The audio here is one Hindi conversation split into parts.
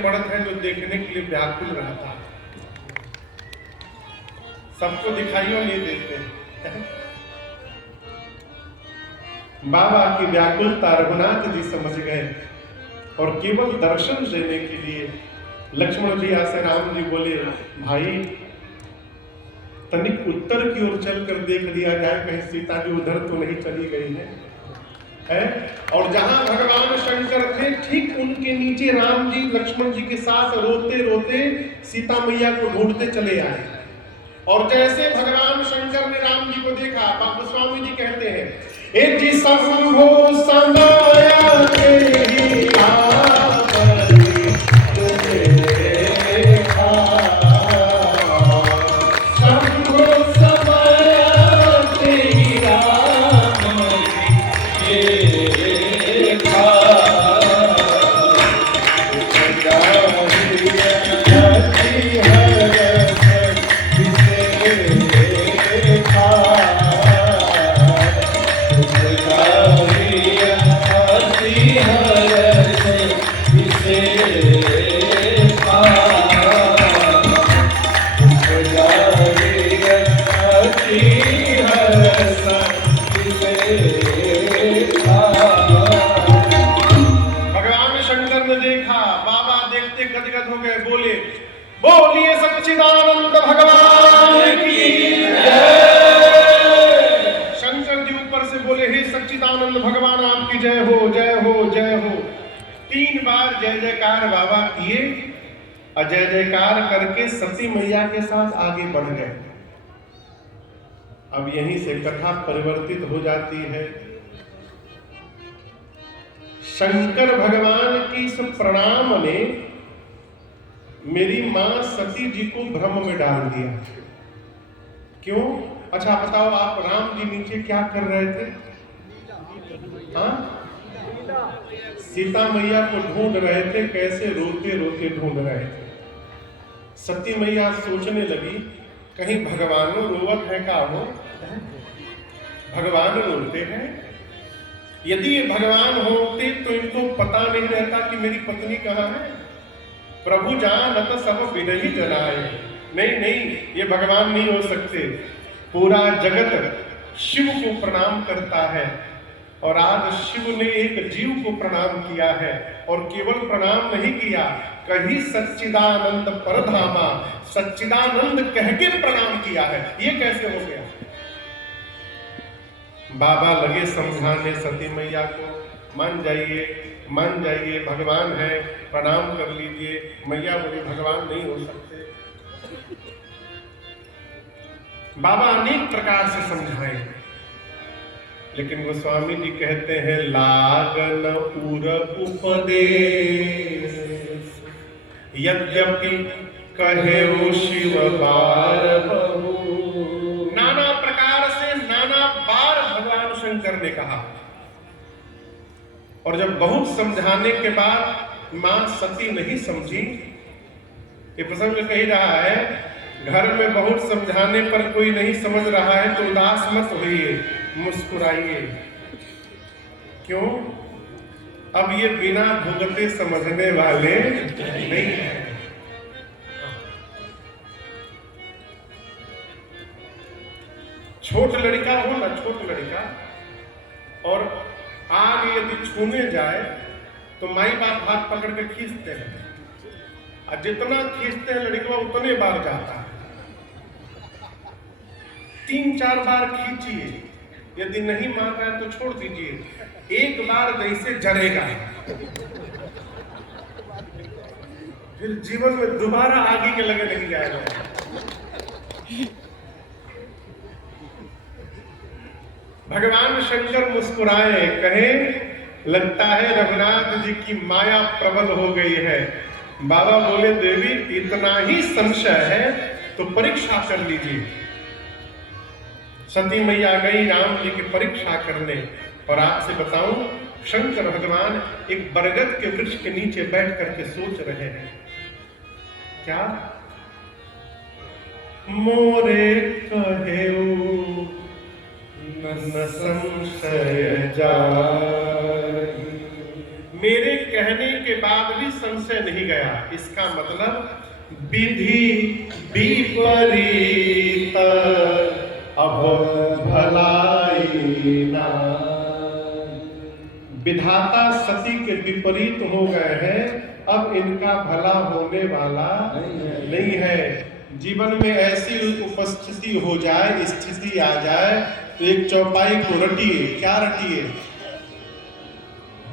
पड़त है जो देखने के लिए व्याकुल रहता है, सबको दिखाइयो नहीं देते। बाबा की व्याकुलता रघुनाथ जी समझ गए और केवल दर्शन देने के लिए लक्ष्मण जी से राम जी बोले, भाई तनिक उत्तर की ओर चलकर देख लिया जाए, कहीं सीता जी उधर तो नहीं चली गई है? और जहां भगवान शंकर थे ठीक उनके नीचे राम जी लक्ष्मण जी के साथ रोते रोते सीता मैया को ढूंढते चले आए। और जैसे भगवान शंकर ने राम जी को देखा, बाबू स्वामी जी कहते हैं, एक जी शंभो समाया तेरी आवरी तुझे देखा, शंभो समाया तेरी आवरी देखा, बोलिए सच्चिदानंद भगवान की जय। शंकर जी ऊपर से बोले, हे सच्चिदानंद भगवान आपकी जय हो, जय हो, जय हो। 3 बार जय जयकार बाबा किए और जय जयकार करके सती मैया के साथ आगे बढ़ गए। अब यहीं से कथा परिवर्तित हो जाती है। शंकर भगवान की इस प्रणाम ने मेरी मां सती जी को भ्रम में डाल दिया। क्यों? अच्छा बताओ, आप राम जी नीचे क्या कर रहे थे? हाँ, सीता मैया को ढूंढ रहे थे। कैसे रोते रोते ढूंढ रहे थे। सती मैया सोचने लगी, कहीं भगवानों रोवत है का हो? भगवान रोते हैं? यदि ये भगवान होते तो इनको पता नहीं रहता कि मेरी पत्नी कहाँ है। प्रभु जानत सब विनही जनाए। नहीं नहीं, ये भगवान नहीं हो सकते। पूरा जगत शिव को प्रणाम करता है और आज शिव ने एक जीव को प्रणाम किया है। और केवल प्रणाम नहीं किया, कहीं सच्चिदानंद परधामा, सच्चिदानंद कह के प्रणाम किया है। ये कैसे हो गया? बाबा लगे समझाने सती मैया को, मान जाइए, मान जाइए, भगवान है, प्रणाम कर लीजिए। मैया बोली, भगवान नहीं हो सकते। बाबा अनेक प्रकार से समझाए, लेकिन गोस्वामी जी कहते हैं, लागन उर उपदेश यद्यपि कहे वो शिव बार बहु। नाना प्रकार से नाना बार भगवान शंकर ने कहा। और जब बहुत समझाने के बाद मां सती नहीं समझी। ये प्रसंग कही रहा है, घर में बहुत समझाने पर कोई नहीं समझ रहा है तो उदास मत होइए, मुस्कुराइए। क्यों? अब ये बिना भुगते समझने वाले नहीं है। छोट लड़का हो ना, छोट लड़का, और आग यदि छूने जाए तो माई बाप हाथ पकड़ के खींचते हैं, और जितना खींचते हैं लड़का उतने बार जाता है। 3-4 बार खींचिए, यदि नहीं मान रहा है तो छोड़ दीजिए। एक बार जैसे जरेगा, फिर जीवन में दोबारा आगे के लगे नहीं जाएगा। भगवान शंकर मुस्कुराए, कहे, लगता है रघुनाथ जी की माया प्रबल हो गई है। बाबा बोले, देवी इतना ही संशय है तो परीक्षा कर लीजिए। सती मैया गई राम जी की परीक्षा करने। और आपसे बताऊं, शंकर भगवान एक बरगद के वृक्ष के नीचे बैठ करके सोच रहे हैं। क्या? मोरे कहेऊ न संशय जाहि, मेरे कहने के बाद भी संशय नहीं गया। इसका मतलब विधि विपरीत अब भलाई ना। विधाता सती के विपरीत हो गए हैं, अब इनका भला होने वाला नहीं है। जीवन में ऐसी उपस्थिति हो जाए, स्थिति आ जाए, तो एक चौपाई को रटिए। क्या रटिए?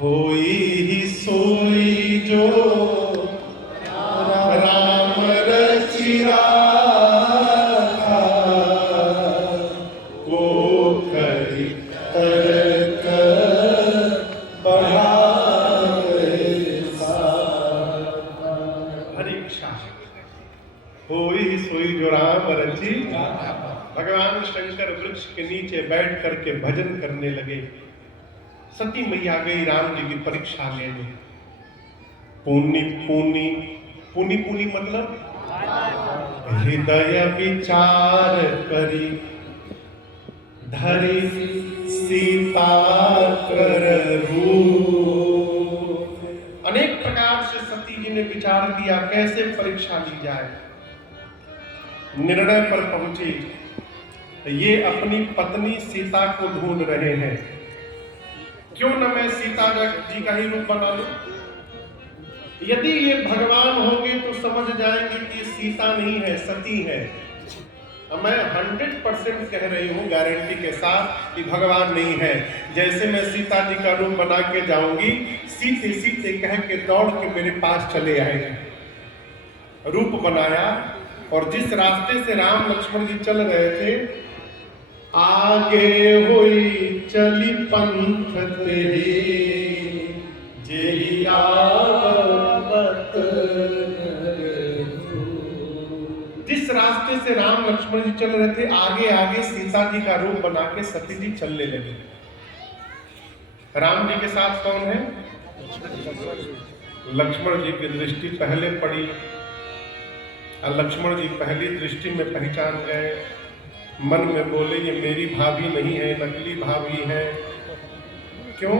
होई ही सोई जो राम रचिया को करी तरक होई ही सोई जो राम रची। भगवान शंकर वृक्ष के नीचे बैठ करके भजन करने लगे। सती मैया गई राम जी की परीक्षा लेने। पुनि पुनि पुनि पुनि मतलब हृदय विचार करी धरी सीता कर रूप। अनेक प्रकार से सती जी ने विचार किया कैसे परीक्षा ली जाए। निर्णय पर पहुंची, ये अपनी पत्नी सीता को ढूंढ रहे हैं, क्यों न मैं सीता जी का ही रूप बना लूं। यदि ये भगवान होंगे तो समझ जाएंगे कि सीता नहीं है, सती है। मैं 100% कह रही हूं गारंटी के साथ कि भगवान नहीं है। जैसे मैं सीता जी का रूप बना के जाऊंगी, सीते सीते कह के दौड़ के मेरे पास चले आएंगे। रूप बनाया और जिस रास्ते से राम लक्ष्मण जी चल रहे थे, आगे हुई चली पंथ तेरी जेही आवत। जिस रास्ते से राम लक्ष्मण जी चल रहे थे, आगे आगे सीता जी का रूप बना के सती जी चलने लगे। राम जी के साथ कौन है? लक्ष्मण जी की दृष्टि पहले पड़ी। लक्ष्मण जी पहली दृष्टि में पहचान गए। मन में बोले ये मेरी भाभी नहीं है, नकली भाभी है। क्यों?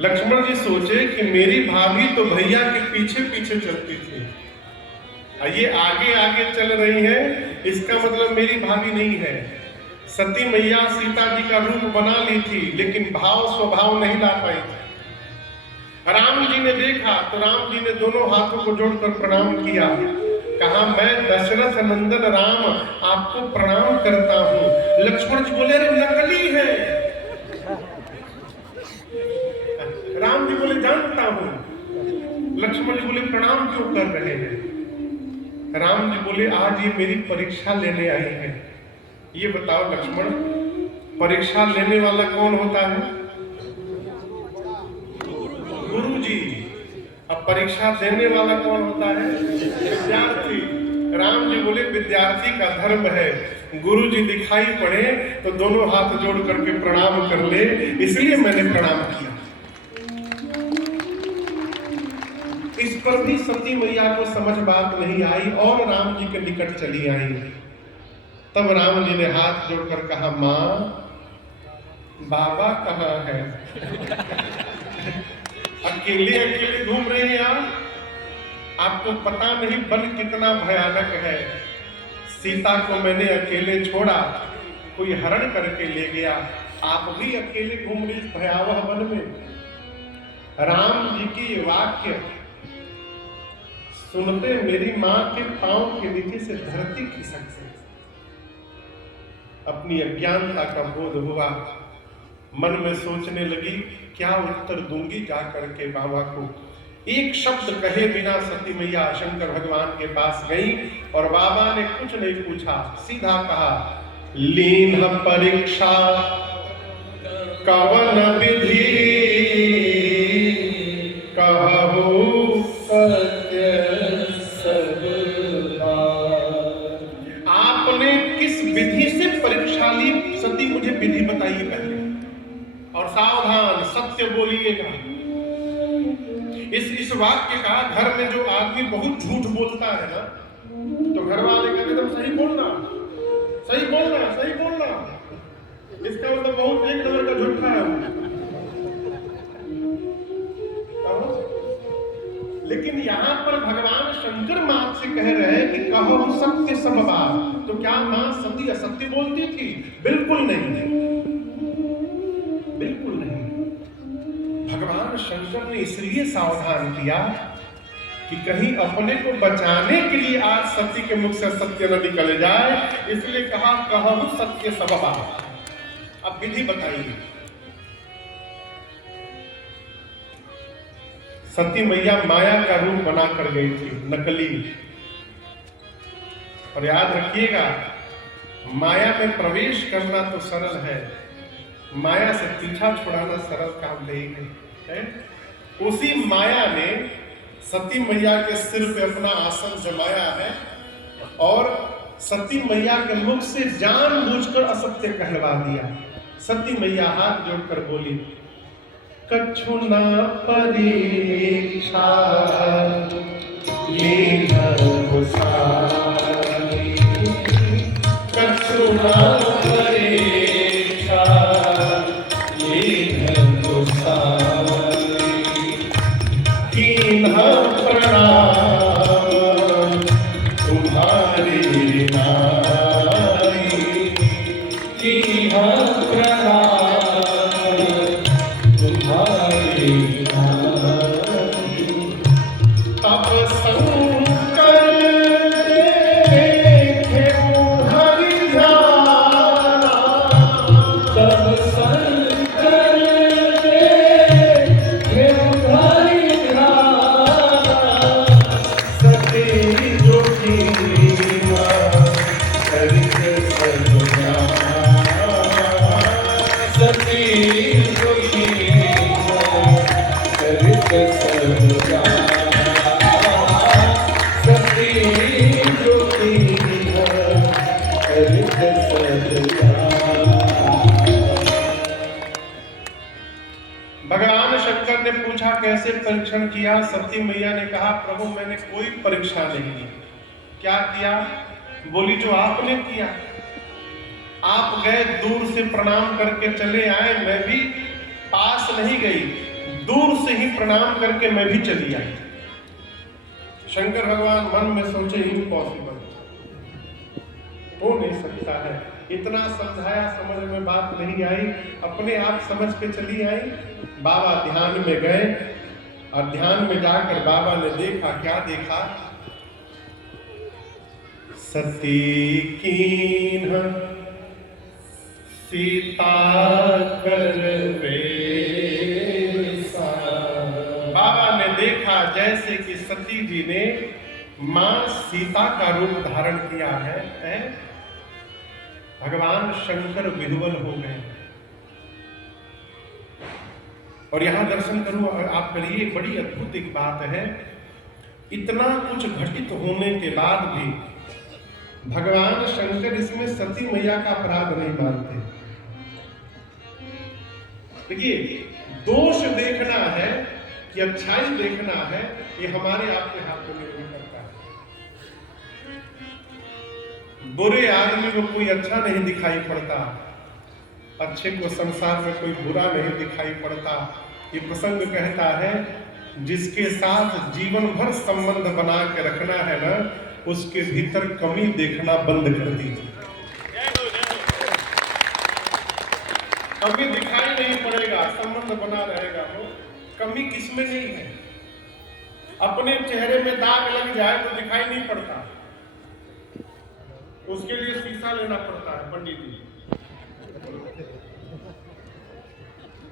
लक्ष्मण जी सोचे कि मेरी भाभी तो भैया के पीछे पीछे चलती थी, ये आगे आगे चल रही है, इसका मतलब मेरी भाभी नहीं है। सती मैया सीता जी का रूप बना ली थी, लेकिन भाव स्वभाव नहीं ला पाई थी। राम जी ने देखा तो राम जी ने दोनों हाथों को जोड़कर प्रणाम किया। कहा मैं दशरथ नंदन राम आपको प्रणाम करता हूं। लक्ष्मण जी बोले अरे नकली है। राम जी बोले जानता हूं। लक्ष्मण जी बोले प्रणाम क्यों कर रहे हैं? राम जी बोले आज ये मेरी परीक्षा लेने आई है। ये बताओ लक्ष्मण, परीक्षा लेने वाला कौन होता है? गुरु जी। अब परीक्षा देने वाला कौन होता है? विद्यार्थी। राम जी बोले विद्यार्थी का धर्म है, गुरु जी दिखाई पड़े तो दोनों हाथ जोड़ करके प्रणाम कर ले, इसलिए मैंने प्रणाम किया। इस पर भी सती मैया को समझ बात नहीं आई और राम जी के निकट चली आई। तब राम जी ने हाथ जोड़कर कहा मां, बाबा कहाँ है? अकेले अकेले घूम रहे हैं आप। आपको पता नहीं वन कितना भयानक है। सीता को मैंने अकेले छोड़ा, कोई हरण करके ले गया, आप भी अकेले घूम रहे इस भयावह वन में। राम जी की वाक्य सुनते मेरी मां के पांव के नीचे से धरती खिसक गई। अपनी अज्ञानता का बोध हुआ। मन में सोचने लगी क्या उत्तर दूंगी जा करके बाबा को। एक शब्द कहे बिना सती मैया शंकर भगवान के पास गई और बाबा ने कुछ नहीं पूछा, सीधा कहा लीन परीक्षा कवन विधि कहु सत्य सब। आपने किस विधि से परीक्षा ली? सती मुझे विधि बताइए पहले, और सावधान सत्य बोलिएगा। इस वाक्य का घर में जो आदमी बहुत झूठ बोलता है ना, तो घर वाले कहते तुम सही बोलना, सही बोलना, सही बोलना। इसका मतलब बहुत एक नंबर का झूठा है। लेकिन यहाँ पर भगवान शंकर मां से कह रहे हैं कि कहो सत्य सब बात। तो क्या मां सती असत्य बोलती थी? बिल्कुल नहीं, बिल्कुल नहीं। भगवान शंकर ने इसलिए सावधान किया कि कहीं अपने को बचाने के लिए आज सती के मुख से सत्य न निकल जाए, इसलिए कहा कहूं सत्य सब बात। अब विधि बताइए। सती मैया माया का रूप बना कर गई थी, नकली। और याद रखिएगा, माया में प्रवेश करना तो सरल है, माया से पीछा छुड़ाना सरल काम नहीं है। उसी माया ने सती मैया के सिर पे अपना आसन जमाया है और सती मैया के मुख से जानबूझकर असत्य कहलवा दिया। सती मैया हाथ जोड़कर बोली, कछु ना परीक्षा कछु ना परीक्षा कीन्हा प्रणाम तुम्हारी नारी, कीन्हा प्रणाम तुम्हारी नारी। तब शंकर देखे हरियाणा, तब शंकर देखे हरियाणा, सती जो कीन्हा करके सजना, सती जो कीन्हा करके सजना, सती जो कीन्हा करके सजना। भगवान शंकर ने पूछा कैसे परीक्षण किया? सती मैया ने कहा, प्रभु मैंने कोई परीक्षा नहीं की। क्या किया? बोली, जो आपने किया। आप गए, दूर से प्रणाम करके चले आए, मैं भी पास नहीं गई, दूर से ही प्रणाम करके मैं भी चली आई। शंकर भगवान मन में सोचे, इम्पॉसिबल, हो नहीं सकता है। इतना समझाया, समझ में बात नहीं आई, अपने आप समझ के चली आई। बाबा ध्यान में गए और ध्यान में जाकर बाबा ने देखा, क्या देखा? सती कीन्हा सीता कर वेसा। बाबा ने देखा जैसे कि सती जी ने मां सीता का रूप धारण किया है। भगवान शंकर विह्वल हो गए। और यहां दर्शन करो आप करिए, बड़ी अद्भुत एक बात है। इतना कुछ घटित होने के बाद भी भगवान शंकर इसमें सती मैया का अपराध नहीं मानते। देखिए, दोष देखना है कि अच्छाई देखना है, ये हमारे आपके हाथ में निर्भर करता है। बुरे आदमी को कोई अच्छा नहीं दिखाई पड़ता, अच्छे को संसार में कोई बुरा नहीं दिखाई पड़ता। ये प्रसंग कहता है, जिसके साथ जीवन भर संबंध बना के रखना है ना, उसके भीतर कमी देखना बंद कर दीजिए। कमी दिखाई नहीं पड़ेगा, संबंध बना रहेगा। वो कमी किसमें नहीं है। अपने चेहरे में दाग लग जाए तो दिखाई नहीं पड़ता, उसके लिए शीशा लेना पड़ता है पंडित जी।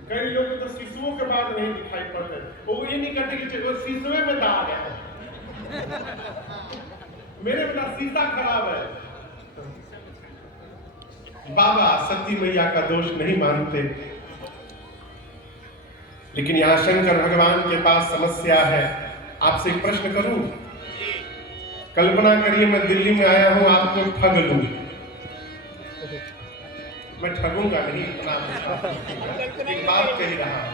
कई लोग तो शीशुओं के बाद नहीं दिखाई पड़ते, वो ये नहीं कहते कि शीशुए में दाग है, मेरे बेटा शीशा खराब है। बाबा सती मैया का दोष नहीं मानते, लेकिन यहां शंकर भगवान के पास समस्या है। आपसे एक प्रश्न करूं, कल्पना करिए मैं दिल्ली में आया हूं, आपको ठग लूं। मैं ठगूंगा नहीं, इतना एक बात कह रहा हूं।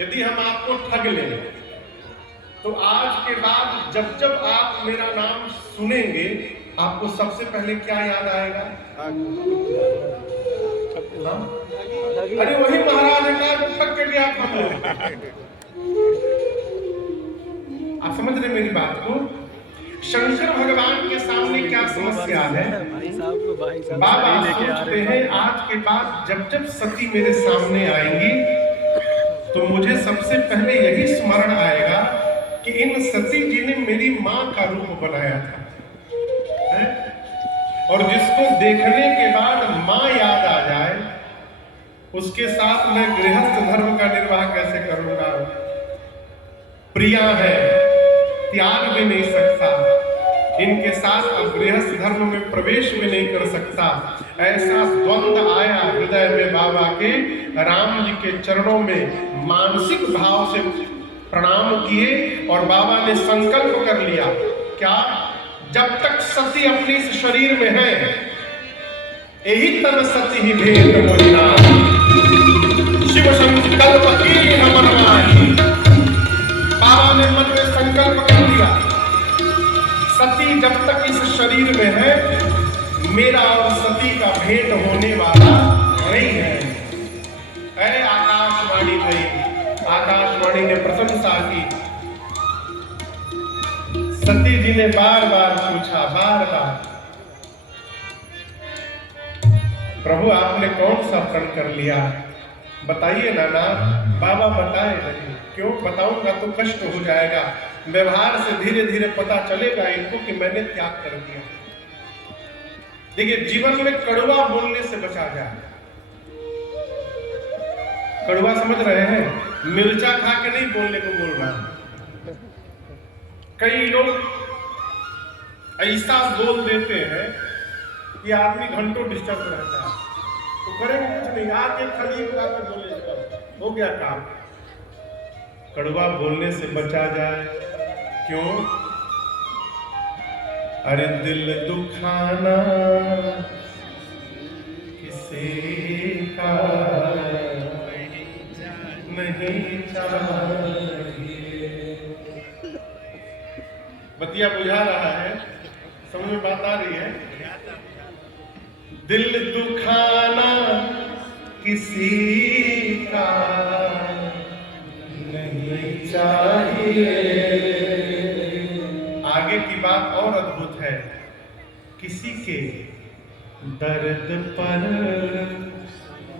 यदि हम आपको ठग लें तो आज के बाद जब जब आप मेरा नाम सुनेंगे, आपको सबसे पहले क्या याद आएगा? अरे वही महाराज का जो ठग के गया था। आप समझ रहे मेरी बात को? शंकर भगवान के सामने क्या समस्या है? बाबा सोचते हैं आज के बाद जब जब सती मेरे सामने आएंगी तो मुझे सबसे पहले यही स्मरण आएगा कि इन सती जी ने मेरी मां का रूप बनाया था, है? और जिसको देखने के बाद मां याद आ जाए उसके साथ मैं गृहस्थ धर्म का निर्वाह कैसे करूंगा? प्रिया है, त्याग भी नहीं सकता, इनके साथ अब गृहस्थ धर्म में प्रवेश भी नहीं कर सकता। ऐसा द्वंद्व आया हृदय में बाबा के। राम जी के चरणों में मानसिक भाव से प्रणाम किए और बाबा ने संकल्प कर लिया, क्या? जब तक सती अपने इस शरीर में है, यही तन सती ही भेद मोहिना, शिव संकल्प की मन माही। बाबा ने मन में संकल्प कर लिया, सती जब तक इस शरीर में है, मेरा और सती का भेंट होने वाला नहीं है। ऐ आकाशवाणी भाई, आकाशवाणी ने प्रशंसा की। सती जी ने बार बार पूछा, बार बार, प्रभु आपने कौन सा प्रण कर लिया? बताइए ना। बाबा बताए नहीं। क्यों? बताऊंगा तो कष्ट हो जाएगा। व्यवहार से धीरे धीरे पता चलेगा इनको कि मैंने त्याग कर दिया। देखिए, जीवन में कड़वा बोलने से बचा जाए। कड़वा समझ रहे हैं? मिर्चा खा के नहीं बोलने को बोल रहा हूं। कई लोग ऐसा बोल देते हैं कि आदमी घंटों डिस्टर्ब रहता है, तो करेंगे कुछ नहीं, आके खड़ी बोले हो गया काम। कड़वा बोलने से बचा जाए। क्यों? अरे दिल दुखाना किसी का नहीं चाहिए। बतिया बुझा रहा है? समझ में बात आ रही है? दिल दुखाना किसी का नहीं चाहिए। आगे की बात और अद्भुत है, किसी के दर्द पर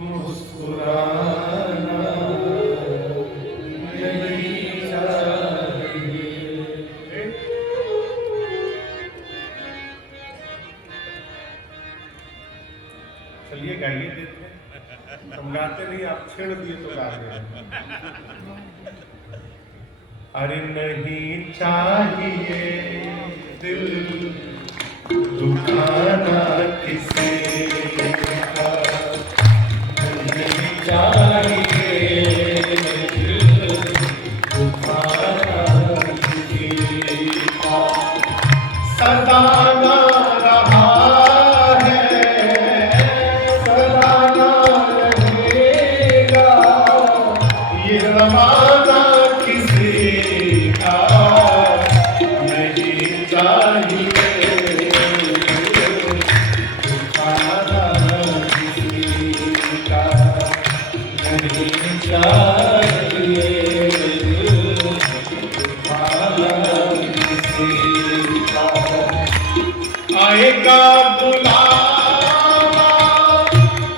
मुस्कुराना नहीं चाहिए। चलिए गाइए देते हैं, हम गाते नहीं, आप छेड़ दिए तो गा रहे। अरे नहीं चाहिए दिल दुखाना किसी का, नहीं चाहिए दिल दुखाना किसी का। सताना रहा है, सताना रहेगा, ये रवाना किसी का नहीं चाहिए। आएगा बुलावा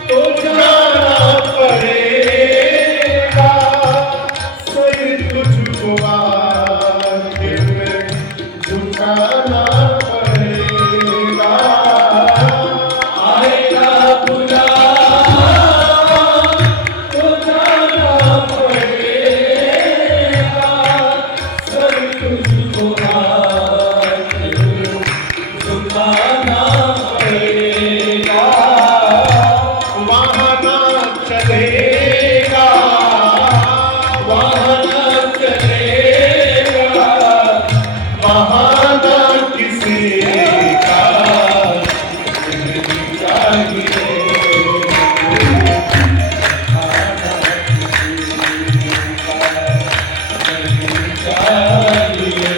तो जाना पड़ेगा, फिर तुझको आखिर में झुकाना पड़ेगा। आएगा बुलावा तो जाना पड़ेगा, फिर तुझको आखिर में झुकाना पड़ेगा। वहाँ ना चलेगा, वहाँ ना चलेगा, वहाँ ना किसी का नहीं चाहिए। नहीं चाहिए।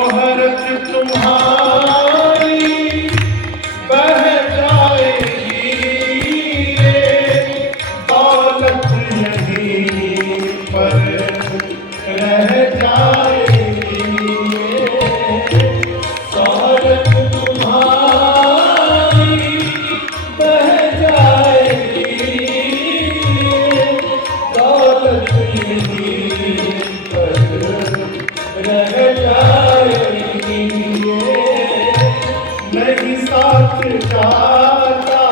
शोहरत तुम्हारी बह जाएगी, दौलत यहीं पर रह जाएगी। शोहरत तुम्हारी बह जाएगी, दौलत यहीं पर रह जाएगी। नहीं साथ जाता,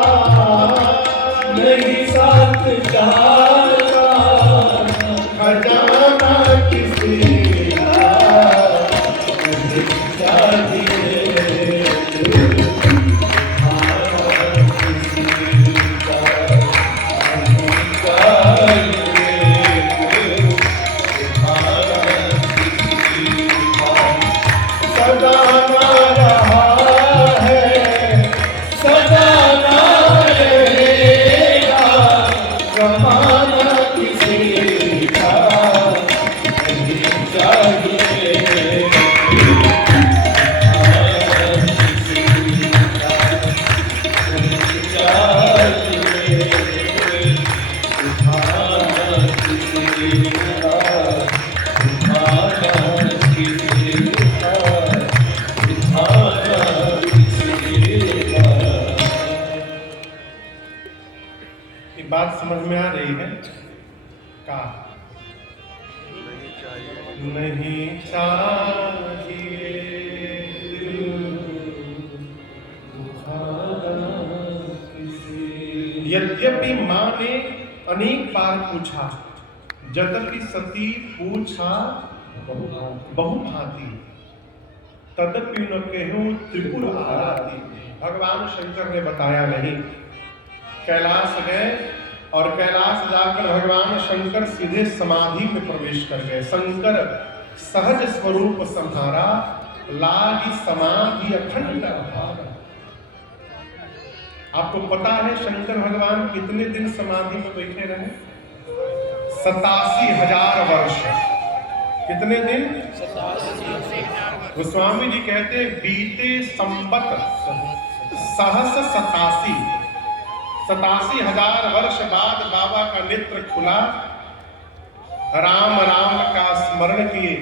नहीं साथ जाता, खजाना किसी का नहीं चाहिए। सदाना रहा है, सदाना रहेगा, ज़माना किसी का नहीं चाहिए। ये बात समझ में आ रही है का? नहीं चाहिए यद्यपि माँ ने अनेक बार पूछा, जदपि सती पूछा बहुभांति, तदपि न कहूं त्रिपुर आराती। भगवान शंकर ने बताया नहीं। कैलाश गए और कैलाश जाकर भगवान शंकर सीधे समाधि में प्रवेश कर गए। शंकर सहज स्वरूप संहारा, लागी समाधि अखंड आधार। आपको पता है शंकर भगवान कितने दिन समाधि में बैठे रहे? 87,000 वर्ष। कितने दिन? गोस्वामी जी कहते बीते संवत सहस 87,000 वर्ष बाद बाबा का नेत्र खुला, राम राम का स्मरण किए।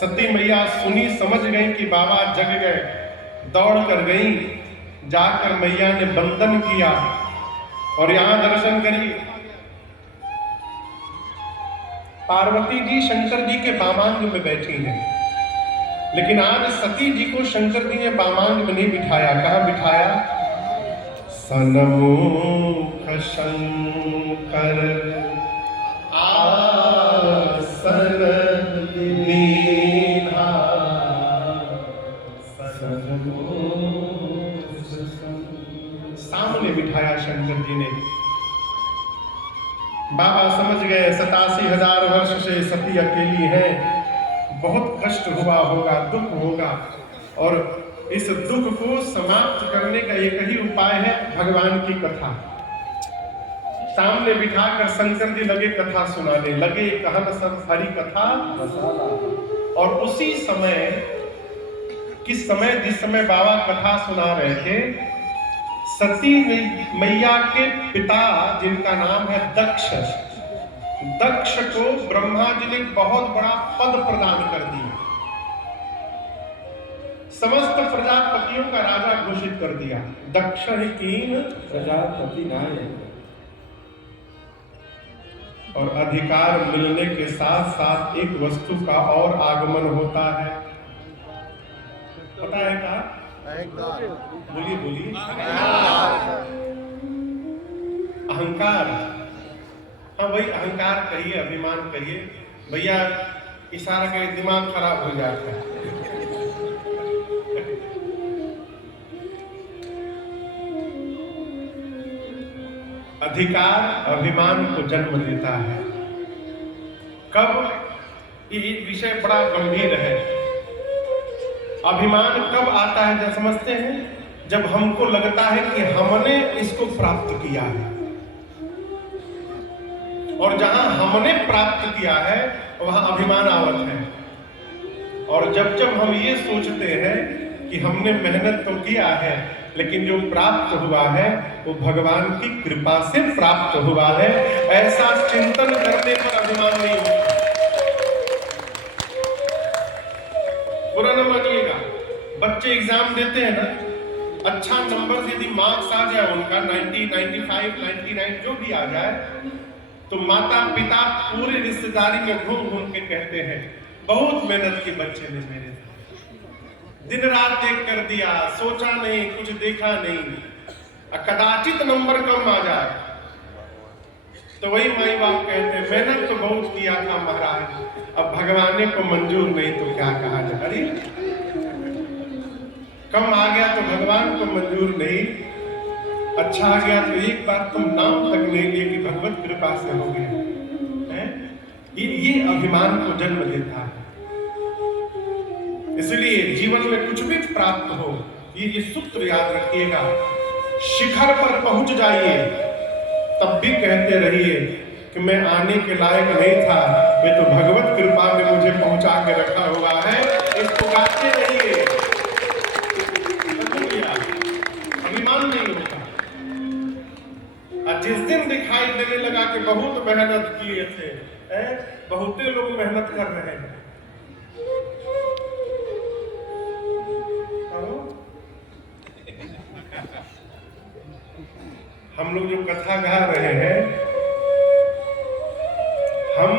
सती मैया सुनी, समझ गई कि बाबा जग गए, दौड़ कर गई, जाकर मैया ने बंदन किया और यहां दर्शन करिए। पार्वती जी शंकर जी के बामांग में बैठी हैं, लेकिन आज सती जी को शंकर जी ने बामांग में नहीं बिठाया। कहाँ बिठाया? सन्मुख शंकर आसन दीन्हा, सामने बिठाया शंकर जी ने। बाबा समझ गए 87,000 वर्ष से सती अकेली है, बहुत कष्ट हुआ होगा, दुख होगा, और इस दुख को समाप्त करने का एक ही उपाय है भगवान की कथा। सामने बिठाकर शंकर जी लगे कथा सुनाने, लगे कहन सब हरि कथा। और उसी समय जिस समय बाबा कथा सुना रहे थे, सती मैया के पिता जिनका नाम है दक्ष को ब्रह्मा जी ने बहुत बड़ा पद प्रदान कर दिया, समस्त प्रजापतियों का राजा घोषित कर दिया। दक्ष ही कीन प्रजापति नायक। और अधिकार मिलने के साथ साथ एक वस्तु का और आगमन होता है, पता है क्या? बोलिए बोलिए। अहंकार। हाँ भाई, अहंकार कहिए, अभिमान कहिए भैया, इशारा के दिमाग खराब हो जाता है। अधिकार अभिमान को जन्म देता है। कब? ये विषय बड़ा गंभीर है। अभिमान कब आता है जब समझते हैं? जब हमको लगता है कि हमने इसको प्राप्त किया है, और जहां हमने प्राप्त किया है वहां अभिमान आवत है। और जब जब हम ये सोचते हैं कि हमने मेहनत तो किया है, लेकिन जो प्राप्त हुआ है वो भगवान की कृपा से प्राप्त हुआ है, ऐसा चिंतन करने पर अभिमान नहीं होगा। बुरा न मानिएगा, बच्चे एग्जाम देते हैं ना, अच्छा नंबर से यदि मार्क्स आ जाए उनका 90, 95, 99 जो भी आ जाए, तो माता पिता पूरे रिश्तेदारी में घूम घूम के कहते हैं बहुत मेहनत की बच्चे ने मेरे, दिन रात देख कर दिया, सोचा नहीं, कुछ देखा नहीं, कदाचित नंबर कम आ जाए तो वही माई बाप कहते हैं मेहनत तो बहुत किया था महाराज, अब भगवान को मंजूर नहीं तो क्या कहा जाए। अरे कम आ गया तो भगवान को मंजूर नहीं, अच्छा आ गया तो एक बार तुम नाम तक नहीं लिए कि भगवत कृपा से हो गया। ये अभिमान को जन्म देता है। इसलिए जीवन में कुछ भी प्राप्त हो, ये सूत्र याद रखिएगा, शिखर पर पहुंच जाइए तब भी कहते रहिए कि मैं आने के लायक नहीं था, ये तो भगवत कृपा ने मुझे पहुंचा के रखा हुआ है, इसको गाते रहिए, अभिमान नहीं होगा। जिस दिन दिखाई देने लगा कि बहुत मेहनत किए थे, बहुते लोग मेहनत कर रहे हैं, हम लोग जो कथा गा रहे हैं, हम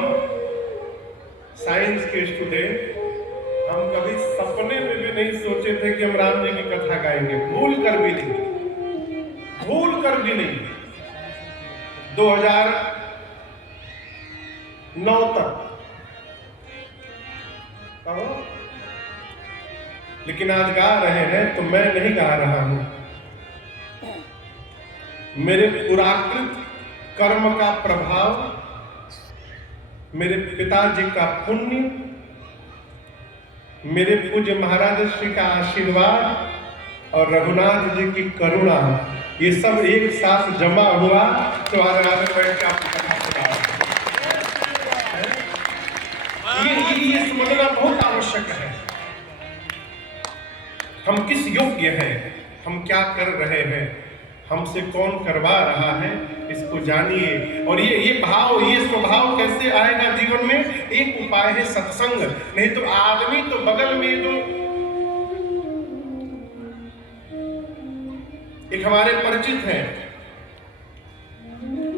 साइंस के स्टूडेंट, हम कभी सपने में भी नहीं सोचे थे कि हम राम जी की कथा गाएंगे, भूल कर भी नहीं। 2009 तक, लेकिन आज गा रहे हैं तो मैं नहीं गा रहा हूं, मेरे पुराकृत कर्म का प्रभाव, मेरे पिताजी का पुण्य, मेरे पूज्य महाराज श्री का आशीर्वाद और रघुनाथ जी की करुणा, ये सब एक साथ जमा हुआ तो आज बैठ के आपको ये समझना बहुत आवश्यक है। हम किस योग्य हैं, हम क्या कर रहे हैं, हमसे कौन करवा रहा है, इसको जानिए। और ये भाव, ये स्वभाव कैसे आएगा जीवन में? एक उपाय है सत्संग। नहीं तो आदमी तो बगल में जो एक हमारे परिचित हैं,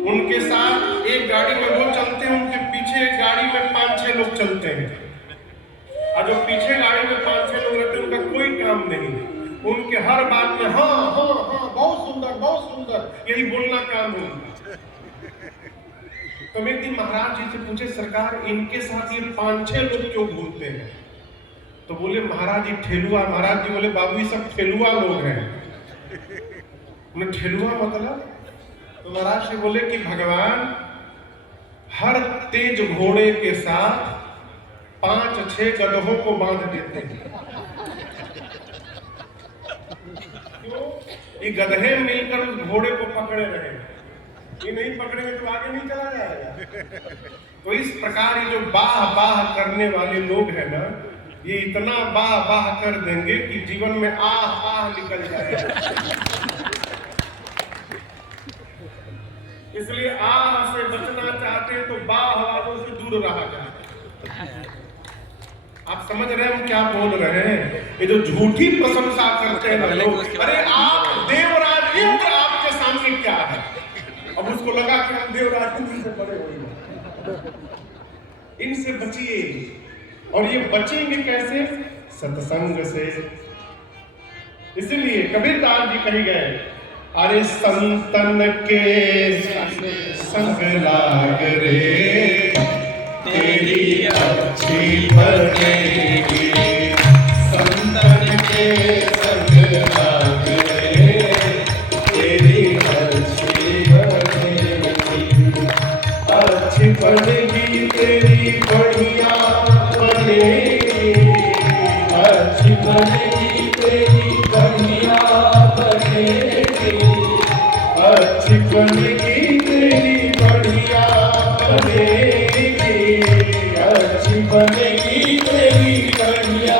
उनके साथ एक गाड़ी में वो चलते हैं, उनके पीछे एक गाड़ी में 5-6 लोग चलते हैं, और जो पीछे गाड़ी में 5-6 लोग रहते हैं उनका कोई काम नहीं, उनके हर बात में हाँ हाँ हाँ बहुत सुंदर यही बोलना काम है। तो एक दिन महाराज जी से पूछे, सरकार इनके साथ ये 5-6 लोग क्यों घूमते हैं? तो बोले महाराज जी ठेलुआ। महाराज जी बोले बाबू ये सब ठेलुआ लोग हैं। उन्हें ठेलुआ मतलब? तो महाराज जी बोले कि भगवान हर तेज घोड़े के साथ 5-6 गधों को बांध देते हैं। ये गधे मिलकर उस घोड़े को पकड़े रहे, ये नहीं पकड़ेंगे तो आगे नहीं चला जाएगा। तो इस प्रकार ये जो बाह बाह करने वाले लोग हैं ना, ये इतना बाह बाह कर देंगे कि जीवन में आह आह निकल जाएगा। इसलिए आह से बचना चाहते हैं तो बाह वालों से दूर रहा जाए। आप समझ रहे हैं हम क्या बोल रहे हैं? ये जो झूठी प्रशंसा करते हैं लोग, अरे आप देवराज इंद्र आपके सामने क्या है, अब उसको लगा कि हम देवराज इंद्र से बड़े होंगे। इनसे बचिए। और ये बचेंगे कैसे? सत्संग से। इसलिए कबीरदास जी कही गए, अरे संतन के संग लाग रे तेरी अच्छी बनेगी, संतन के संग लाग रे तेरी अच्छी बनेगी, अच्छी बनेगी तेरी बढ़िया बनेगी, अच्छी बनेगी तेरी बढ़िया बनेगी, अच्छी बनेगी तेरी बढ़िया बनेगी, अच्छी बनेगी तेरी बढ़िया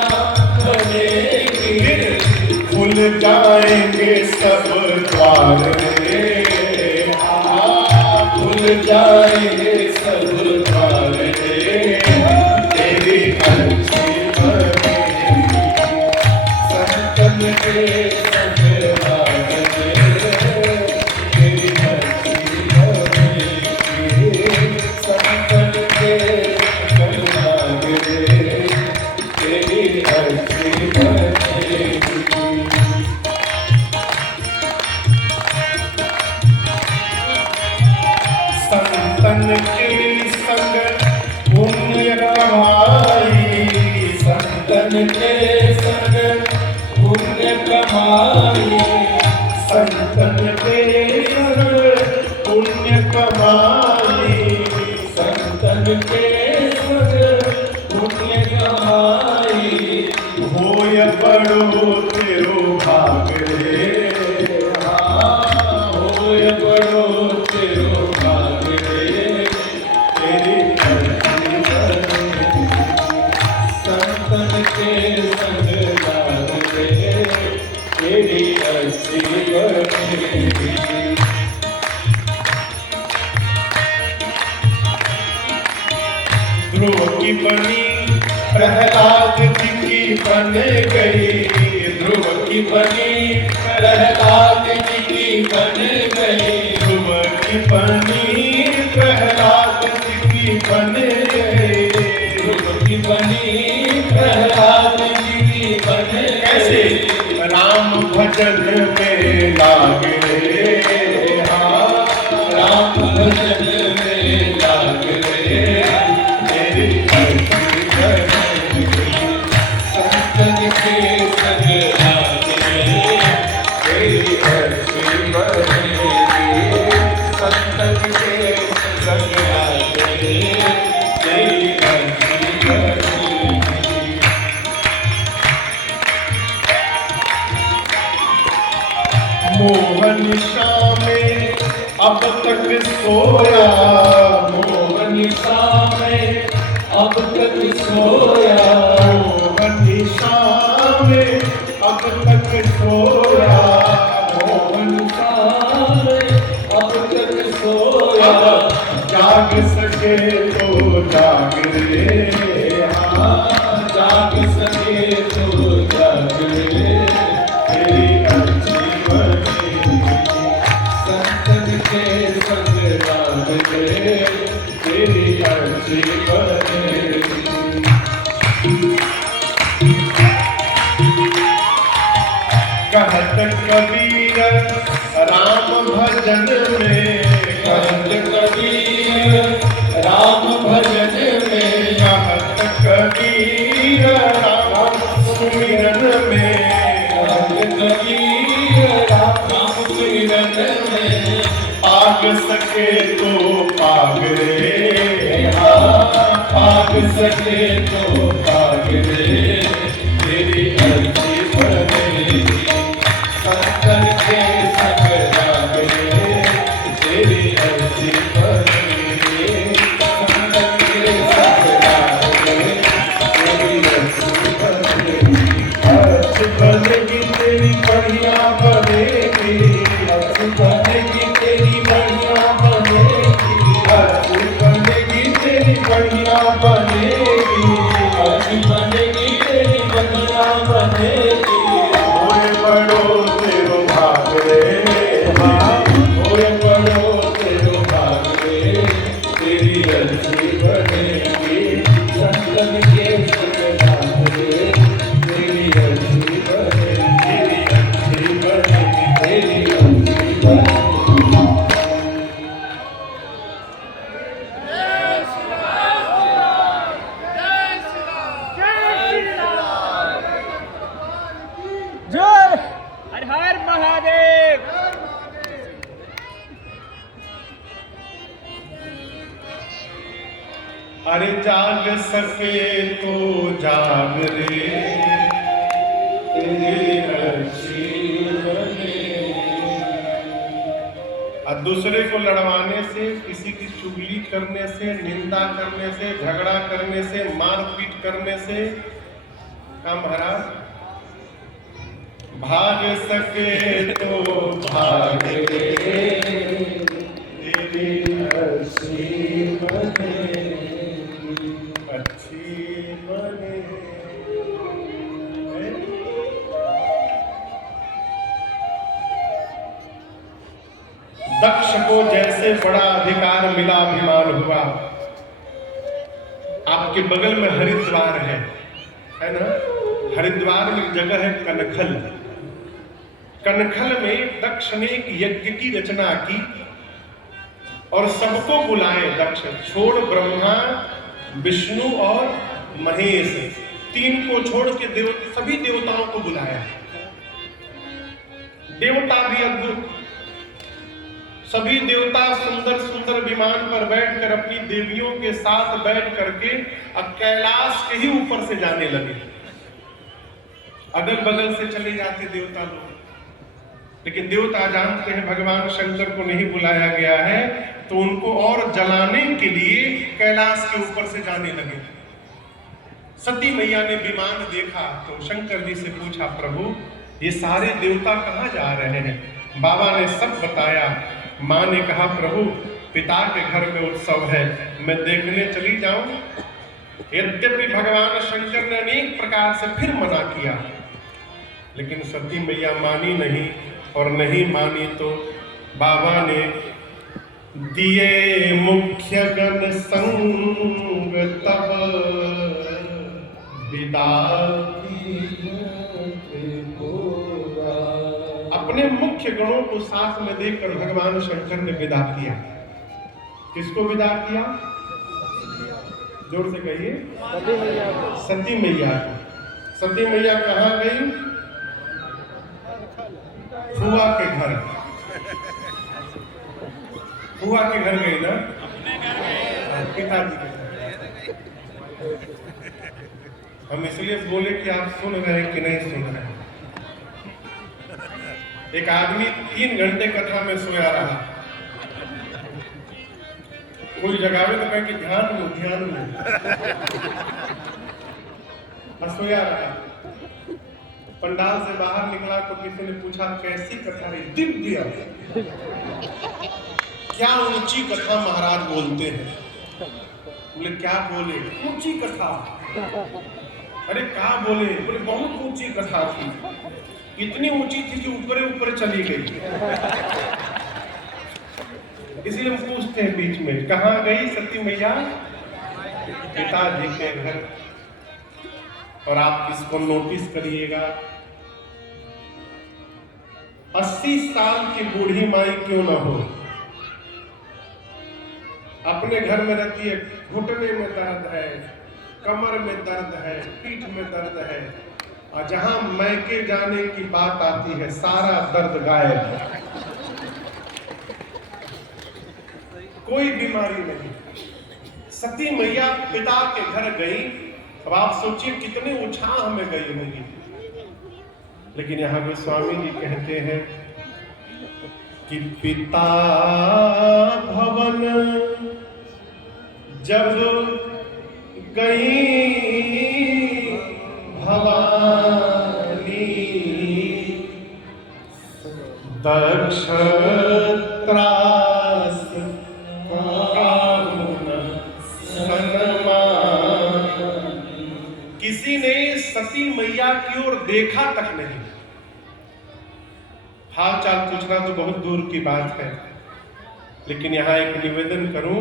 जाएंगे सब द्वारे, तेरी अर्जी बनेगी। संतन के संग लागे, तेरी अर्जी बनेगी। संतन के संग लागे, तेरी अर्जी बनेगी। संतन के संग पुण्य कमाई, संतन के संग पुण्य कमाई, संतन के संग पुण्य कमाई, संतन के संग पुण्य कमाई। होय बड़ो तेरो भाग रे, होय बड़ो तेरो भाग रे, तेरी अर्जी बनेगी। संतन के संग लाग रे, तेरी अर्जी बनेगी। ध्रुव की बनी प्रहलाद जी की बन गई, ध्रुव की बनी प्रहलाद जी की बन गई, ध्रुव की बनी प्रहलाद जी की बन गई, ध्रुव की बनी प्रहलाद जी की बन गई। कैसे? राम भजन में लागे, हाँ राम भजन में लागे, तेरी अर्जी बनेगी। संतन के संग लागे, तेरी अर्जी बनेगी। संतन के संग लागे, तेरी अर्जी बनेगी। मोहन शाम में अब तक सोया, मोहन शाम में अब तक सोया, मोहन शाम में अब तक सोया, मोहन शाम में अब तक सोया। जाग सके तो जाग रे, हाँ जाग सके तो जाग रे, तेरी अर्जी बनेगी। संतन के संग लाग रे, तेरी अर्जी बनेगी। कहत कबीर राम भजन में, कहत कबीर राम भजन में, कहत कबीर राम सुमिरन में, कहत कबीर राम सुमिरन में। पाग सके तो पाग रे, पाग सके तो पाग रे, तेरी अर्जी बनेगी। संतन के संग लाग रे, तेरी अर्जी बनेगी। संतन के संग लाग रे, तेरी अर्जी बनेगी। अर्ज बनेगी तेरी बढ़िया बनेगी, अर्ज बनेगी तेरी बढ़िया बनेगी, अर्ज बनेगी तेरी बढ़िया बनेगी, अर्ज बनेगी तेरी बढ़िया बनेगी। होय बड़ो तेरो भाग रे, हाँ होय बड़ो तेरो भाग रे, तेरी अर्जी बनेगी। संतन के संग लाग रे, तेरी अर्जी बनेगी, तेरी अर्जी बनेगी, तेरी अर्जी बनेगी। जय हर हर महादेव। अरे जाग सके तो जाग रे, तेरी अर्जी बनेगी। और दूसरे को लड़वाने से, किसी की चुगली करने से, निंदा करने से, झगड़ा करने से, मारपीट करने से का महाराज भाग सके तो भाग रे, तेरी अच्छी बनेगी, अच्छी बनेगी। दक्ष को जैसे बड़ा अधिकार मिला, अभिमान हुआ। आपके बगल में हरिद्वार है ना? हरिद्वार में जगह है कनखल। कनखल में दक्ष ने एक यज्ञ की रचना की और सबको बुलाए। दक्ष छोड़ ब्रह्मा, विष्णु और महेश, तीन को छोड़ के सभी देवताओं को बुलाया। देवता भी अद्भुत, सभी देवता सुंदर सुंदर विमान पर बैठकर अपनी देवियों के साथ बैठ करके अब कैलाश के ही ऊपर से जाने लगे। अगल बगल से चले जाते देवता लोग, लेकिन देवता जानते हैं भगवान शंकर को नहीं बुलाया गया है, तो उनको और जलाने के लिए कैलाश के ऊपर से जाने लगे। सती मैया ने विमान देखा तो शंकर जी से पूछा, प्रभु ये सारे देवता कहाँ जा रहे हैं? बाबा ने सब बताया। माँ ने कहा, प्रभु पिता के घर में उत्सव है, मैं देखने चली जाऊं। यद्यपि भगवान शंकर ने अनेक प्रकार से फिर मना किया, लेकिन सती मैया मानी नहीं, और नहीं मानी तो बाबा ने दिए मुख्य गण संग तब विदा। अपने मुख्य गणों को साथ में देखकर भगवान शंकर ने विदा किया। किसको विदा किया? जोर से कहिए। सती मैया। सती मैया कहाँ गई? फुआ के घर। फुआ के घर गई ना? पिताजी के घर। हम इसलिए बोले कि आप सुन रहे हैं कि नहीं सुन रहे हैं। एक आदमी 3 घंटे कथा में सोया रहा। कोई जगावे तो कहे कि ध्यान लो ध्यान लो, सोया रहा। पंडाल से बाहर निकला तो किसी ने पूछा, कैसी कथा है? दिव्य। क्या ऊंची कथा महाराज बोलते हैं? बोले क्या बोले? ऊंची कथा। अरे क्या बोले? बोले बहुत ऊंची कथा थी, इतनी ऊंची थी कि ऊपर ऊपर चली गई। इसलिए हम पूछते हैं बीच में, कहाँ गई सती मैया? पिताजी के घर। और आप इसको नोटिस करिएगा, 80 साल की बूढ़ी माई क्यों ना हो, अपने घर में रहती है, घुटने में दर्द है, कमर में दर्द है, पीठ में दर्द है, और जहां मैके जाने की बात आती है सारा दर्द गायब है, कोई बीमारी नहीं। सती मैया पिता के घर गई। अब आप सोचिए कितने उत्साह में गई होंगी। लेकिन यहाँ पे स्वामी जी कहते हैं कि पिता भवन जब गई भवानी, दक्ष त्रास किसी ने सती मैया की ओर देखा तक नहीं। हाल चाल पूछना तो बहुत दूर की बात है, लेकिन यहां एक निवेदन करूं,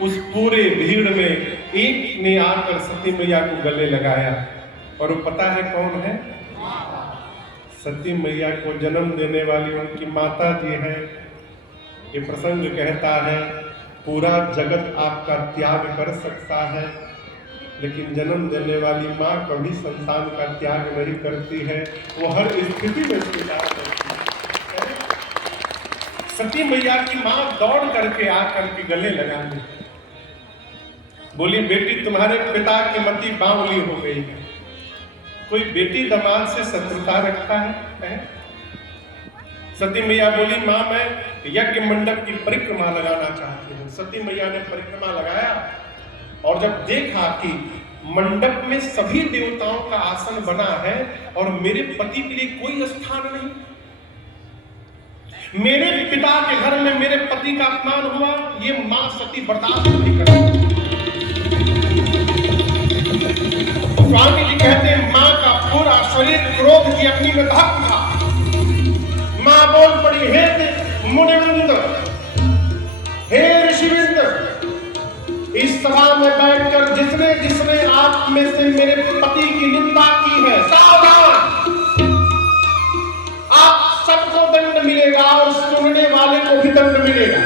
उस पूरे भीड़ में एक ने आकर सती मैया को गले लगाया, और वो पता है कौन है? सती मैया को जन्म देने वाली उनकी माता जी है। ये प्रसंग कहता है पूरा जगत आपका त्याग कर सकता है, लेकिन जन्म देने वाली माँ कभी संतान का त्याग नहीं करती है, वो हर स्थिति में स्वीकार करती है। सती मैया की माँ दौड़ करके आकर के गले लगा दी, बोली बेटी तुम्हारे पिता की मति बावली हो गई है। कोई बेटी दामाद से शत्रुता रखता है? सती मैया बोली माँ मैं यज्ञ मंडप की परिक्रमा लगाना चाहती हूँ। सती मैया ने परिक्रमा लगाया, और जब देखा कि मंडप में सभी देवताओं का आसन बना है और मेरे पति के लिए कोई स्थान नहीं, मेरे पिता के घर में मेरे पति का अपमान हुआ, ये मां सती बर्दाश्त नहीं कर सकती। स्वामी जी कहते हैं मां का पूरा शरीर क्रोध की अग्नि में दहक था। मां बोल पड़ी, हे मुनिवृंद, हे ऋषिवृंद, इस सभा में बैठकर जिसने जिसने आप में से मेरे पति की निंदा की है, सावधान, आप सबको दंड मिलेगा और सुनने वाले को भी दंड मिलेगा।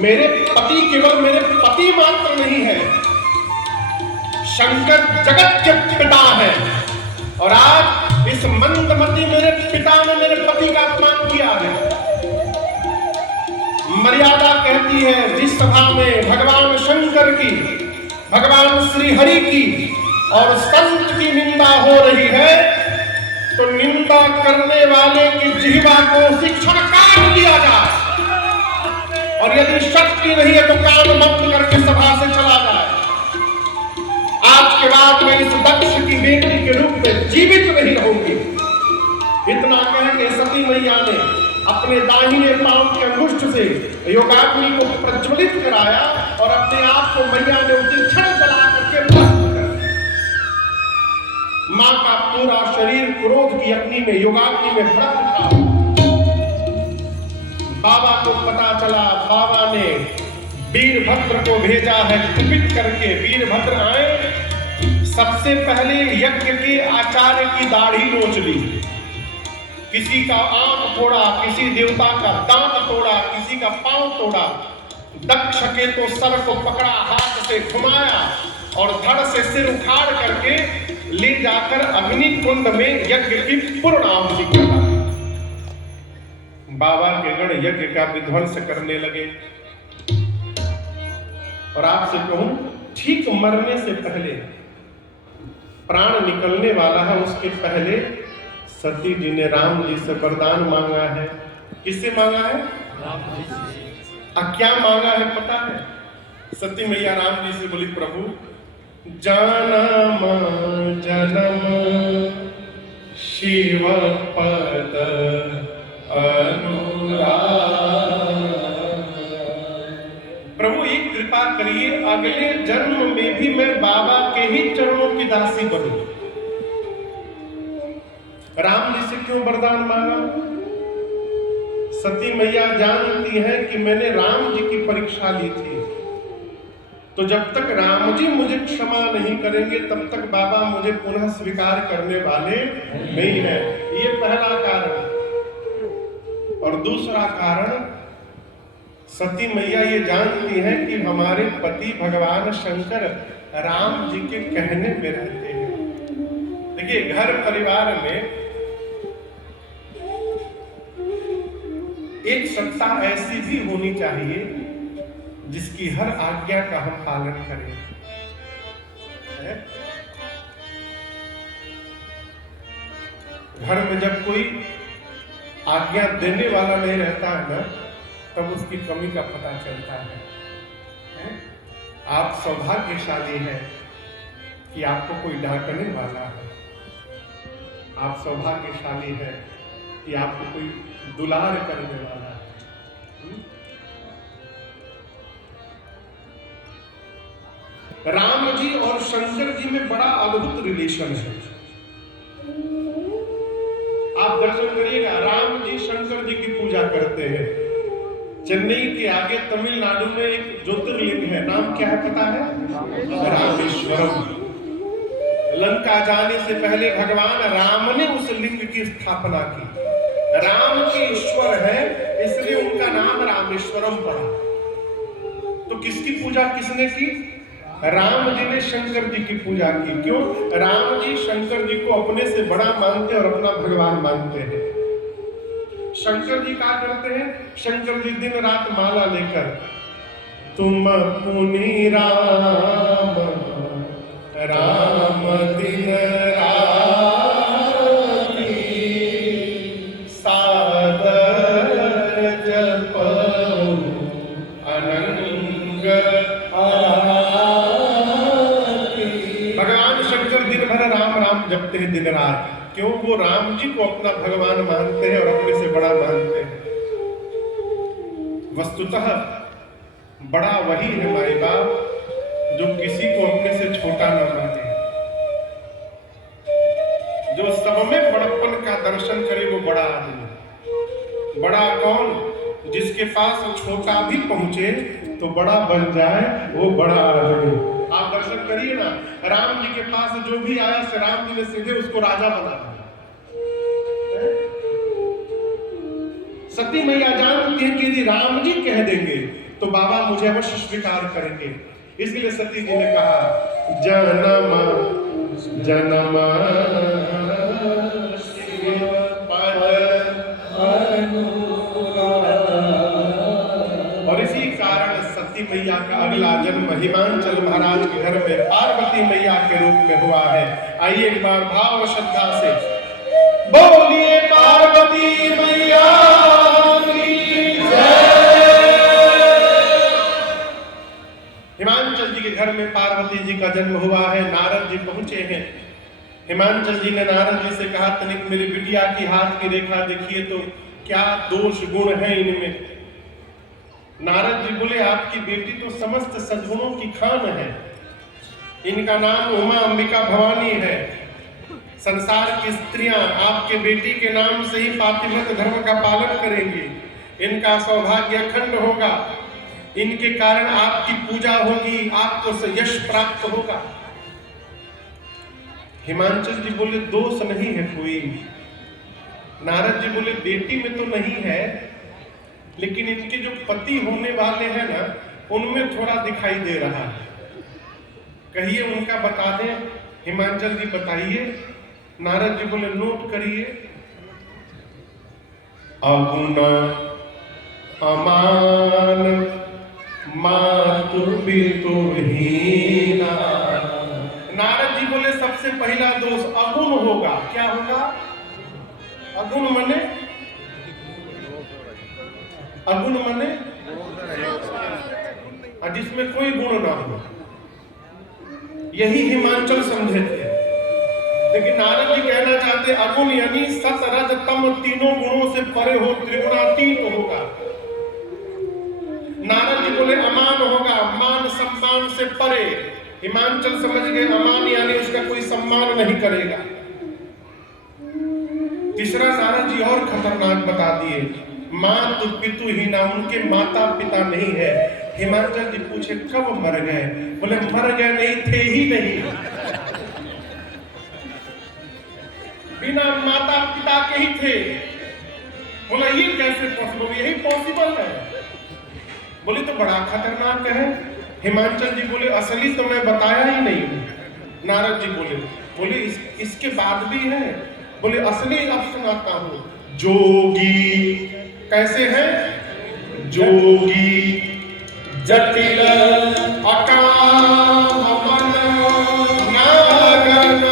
मेरे पति केवल मेरे पति मात्र नहीं है, शंकर जगत के पिता है। और आज इस मंदमती मेरे पिता ने मेरे पति का अपमान किया है। मर्यादा कहती है जिस सभा में भगवान शंकर की, भगवान श्री हरि की और संत की निंदा हो रही है, तो निंदा करने वाले की जिह्वा को शिक्षण काट दिया जाए और यदि शक्ति नहीं है तो कान बंद करके सभा से चला जाए। आज के बाद मैं इस दक्ष की बेटी के रूप में जीवित नहीं रहूंगी। इतना कह के सती मैया ने अपने दाहिने पांव के अंगुष्ठ से योगाग्नि को प्रज्वलित कराया और अपने आप को मैया ने उसी क्षण जला करके भस्म कर दिया। मां का पूरा शरीर क्रोध की अग्नि में, योगाग्नि में भस्म था। बाबा को पता चला, बाबा ने वीरभद्र को भेजा है कुपित करके। वीरभद्र आए, सबसे पहले यज्ञ के आचार्य की दाढ़ी नोच ली, किसी का आंख तोड़ा, किसी देवता का दांत तोड़ा, किसी का पांव तोड़ा। दक्ष के तो सर को पकड़ा, हाथ से घुमाया और धड़ से सिर उखाड़ करके ले जाकर अग्नि कुंड में यज्ञ की पूर्ण आहुति कर दी। बाबा के गण यज्ञ का विध्वंस करने लगे। और आपसे कहूं, ठीक मरने से पहले, प्राण निकलने वाला है, उसके पहले सती जी ने राम जी से वरदान मांगा है। किससे मांगा है? राम जी से। क्या मांगा है पता है? सती मैया राम जी से बोली, प्रभु जन्म जन्म शिव पद अनुराग। प्रभु एक कृपा करिए, अगले जन्म में भी मैं बाबा के ही चरणों की दासी बनूं। राम जी से क्यों वरदान मांगा? सती मैया जानती है कि मैंने राम जी की परीक्षा ली थी, तो जब तक राम जी मुझे क्षमा नहीं करेंगे तब तक बाबा मुझे पुनः स्वीकार करने वाले नहीं है। ये पहला कारण। और दूसरा कारण, सती मैया ये जानती है कि हमारे पति भगवान शंकर राम जी के कहने में रहते हैं। देखिए, घर परिवार में एक सत्ता ऐसी भी होनी चाहिए जिसकी हर आज्ञा का हम पालन करें। घर में जब कोई आज्ञा देने वाला नहीं रहता है ना, तब उसकी कमी का पता चलता है। आप सौभाग्यशाली हैं कि आपको कोई डांटने वाला है। आप सौभाग्यशाली हैं कि आपको कोई दुलार करने वाला है। राम जी और शंकर जी में बड़ा अद्भुत रिलेशन है। आप दर्शन करिएगा, राम जी शंकर जी की पूजा करते हैं। चेन्नई के आगे तमिलनाडु में एक ज्योतिर्लिंग है, नाम क्या है पता है? रामेश्वरम। लंका जाने से पहले भगवान राम ने उस लिंग की स्थापना की। राम के ईश्वर है, इसलिए उनका नाम रामेश्वरम पड़ा। तो किसकी पूजा किसने की? राम जी ने शंकर जी की पूजा की। क्यों? राम जी शंकर जी को अपने से बड़ा मानते और अपना भगवान मानते हैं। शंकर जी क्या करते हैं? शंकर जी दिन रात माला लेकर, तुम पुनि राम राम दिन राति सादर जपऊ अनंग आरती। भगवान शंकर दिन भर राम राम जपते हैं दिन रात। क्यों? वो राम जी को अपना भगवान मानते हैं और अपने से बड़ा मानते हैं। वस्तुतः बड़ा वही है माई बाप जो किसी को अपने से छोटा ना माने, जो सब में बड़प्पन का दर्शन करे, वो बड़ा आदमी। बड़ा कौन? जिसके पास छोटा भी पहुंचे तो बड़ा बन जाए, वो बड़ा आदमी। आप दर्शन करिए ना, राम जी के पास जो भी आया, राम जी ने सीधे उसको राजा बना दिया। सती मैया जानती है कि यदि राम जी कह देंगे तो बाबा मुझे अवश्य स्वीकार करेंगे। इसलिए सती जी ने कहा जनमा जनमा और इसी कारण सती मैया का अगला जन्म हिमांचल महाराज के घर में पार्वती मैया के रूप में हुआ है। आइए एक बार भाव श्रद्धा से बोलिए पार्वती मैया की जय। हिमांचल जी के घर में पार्वती जी का जन्म हुआ है। नारद जी पहुंचे हैं। हिमांचल जी ने नारद जी से कहा तनिक मेरी बिटिया की हाथ की रेखा देखिए तो क्या दोष गुण है इनमें। नारद जी बोले आपकी बेटी तो समस्त सद्गुणों की खान है। इनका नाम उमा अंबिका भवानी है। संसार की स्त्रियां आपके बेटी के नाम से ही पातिव्रत धर्म का पालन करेंगी। इनका सौभाग्य अखंड होगा। इनके कारण आपकी पूजा होगी, आपको यश प्राप्त होगा। हिमांचल जी बोले दोष नहीं है कोई। नारद जी बोले बेटी में तो नहीं है, लेकिन इनके जो पति होने वाले हैं ना, उनमें थोड़ा दिखाई दे रहा है। कहिए उनका बता दें। हिमांचल जी बताइए। नारद जी बोले नोट करिए। अगुना अमान मातु पितुहीना। नारद जी बोले सबसे पहला दोष अगुण होगा। क्या होगा? अगुण मने? अगुण मने जिसमें कोई गुण ना हो। यही हिमांचल समझे थे, लेकिन नारद जी कहना चाहते अगुण यानी सत रज तम तीनों गुणों से परे हो, त्रिगुणातीत होगा। नारद जी बोले अमान होगा, मान सम्मान से परे। हिमांचल समझ गए अमान यानी उसका कोई सम्मान नहीं करेगा। तीसरा नारद जी और खतरनाक बता दिए, मातु पितु ही ना, उनके माता पिता नहीं है। हिमांचल जी पूछे कब मर गए? बोले मर गए नहीं, थे ही नहीं। बिना माता पिता के ही थे। बोला ये कैसे पॉसिबल? यही पॉसिबल है। बोले तो बड़ा खतरनाक है। हिमांचल जी बोले असली तो मैं बताया ही नहीं। नारद जी बोले इसके बाद भी है। बोले असली अब सुनाता हूं। जोगी कैसे है? जोगी जटिल अकाम मन नागन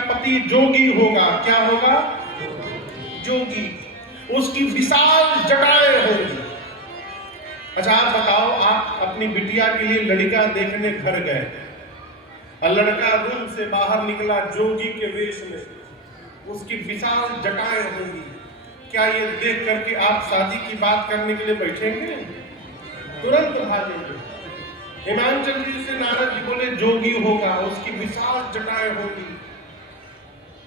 पति जोगी होगा। क्या होगा? जोगी। उसकी विशाल जटाएं होगी। अच्छा आप बताओ, आप अपनी बिटिया के लिए लड़का देखने घर गए और लड़का रूम से बाहर निकला जोगी के वेश में, उसकी विशाल जटाएं होंगी। क्या ये देख करके आप शादी की बात करने के लिए बैठेंगे? तुरंत भागेंगे। हिमांचल जी से नारद जी बोले जोगी होगा, उसकी विशाल जटाएं होगी।